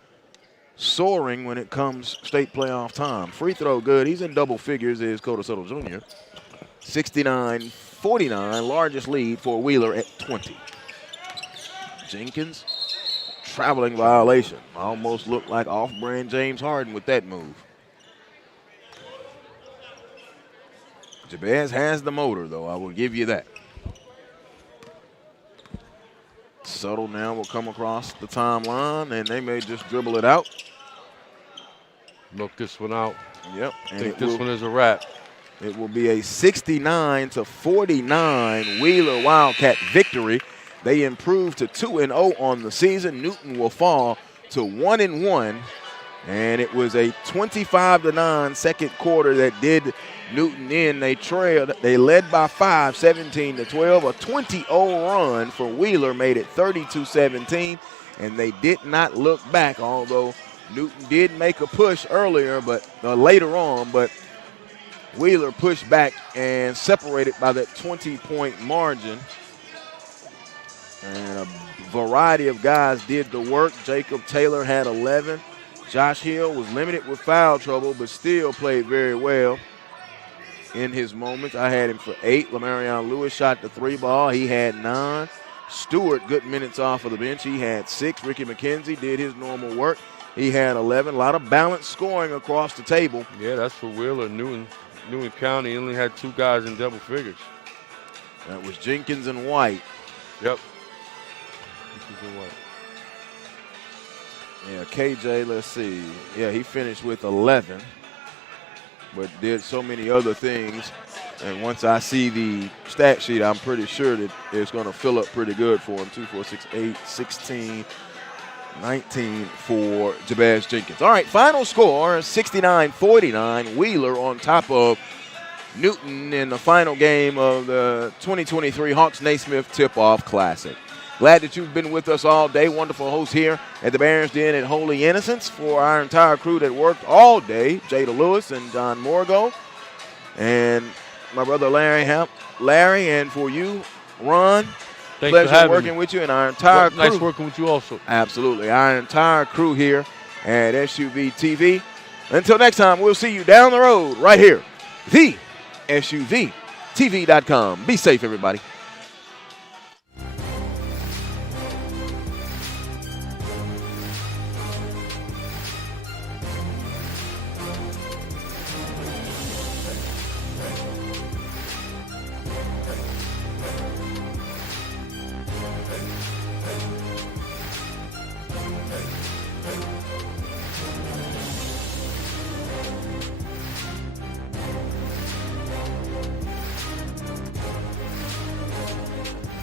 soaring when it comes state playoff time. Free throw good. He's in double figures is Cota Settle Jr. 69-49, largest lead for Wheeler at 20. Jenkins, traveling violation. Almost looked like off-brand James Harden with that move. Jabez has the motor, though. I will give you that. Subtle now will come across the timeline, and they may just dribble it out. Milk this one out. Yep. I think this one is a wrap. It will be a 69-49 Wheeler Wildcat victory. They improve to 2-0 on the season. Newton will fall to 1-1. And it was a 25-9 second quarter that did Newton in. They trailed. They led by 5, 17-12. A 20-0 run for Wheeler made it 32-17. And they did not look back, although Newton did make a push earlier, but later on, but Wheeler pushed back and separated by that 20-point margin. And a variety of guys did the work. Jacob Taylor had 11. Josh Hill was limited with foul trouble, but still played very well in his moments. I had him for 8. Lamarion Lewis shot the 3 ball. He had 9. Stewart, good minutes off of the bench. He had 6. Ricky McKenzie did his normal work. He had 11. A lot of balanced scoring across the table. Yeah, that's for Wheeler. Newton County only had 2 guys in double figures. That was Jenkins and White. Yep. Jenkins and White. Yeah, KJ, let's see. Yeah, he finished with 11, but did so many other things. And once I see the stat sheet, I'm pretty sure that it's going to fill up pretty good for him. 2, 4, 6, 8, 16, 19 for Jabez Jenkins. All right, final score, 69-49. Wheeler on top of Newton in the final game of the 2023 Hawks-Naismith Tip-Off Classic. Glad that you've been with us all day. Wonderful host here at the Bears Den at Holy Innocents. For our entire crew that worked all day, Jada Lewis and John Morgo, and my brother Larry, and for you, Ron. Thanks pleasure for having working me. with you and our entire crew. Nice working with you also. Absolutely. Our entire crew here at SUVtv. Until next time, we'll see you down the road right here, the SUVtv.com. Be safe, everybody.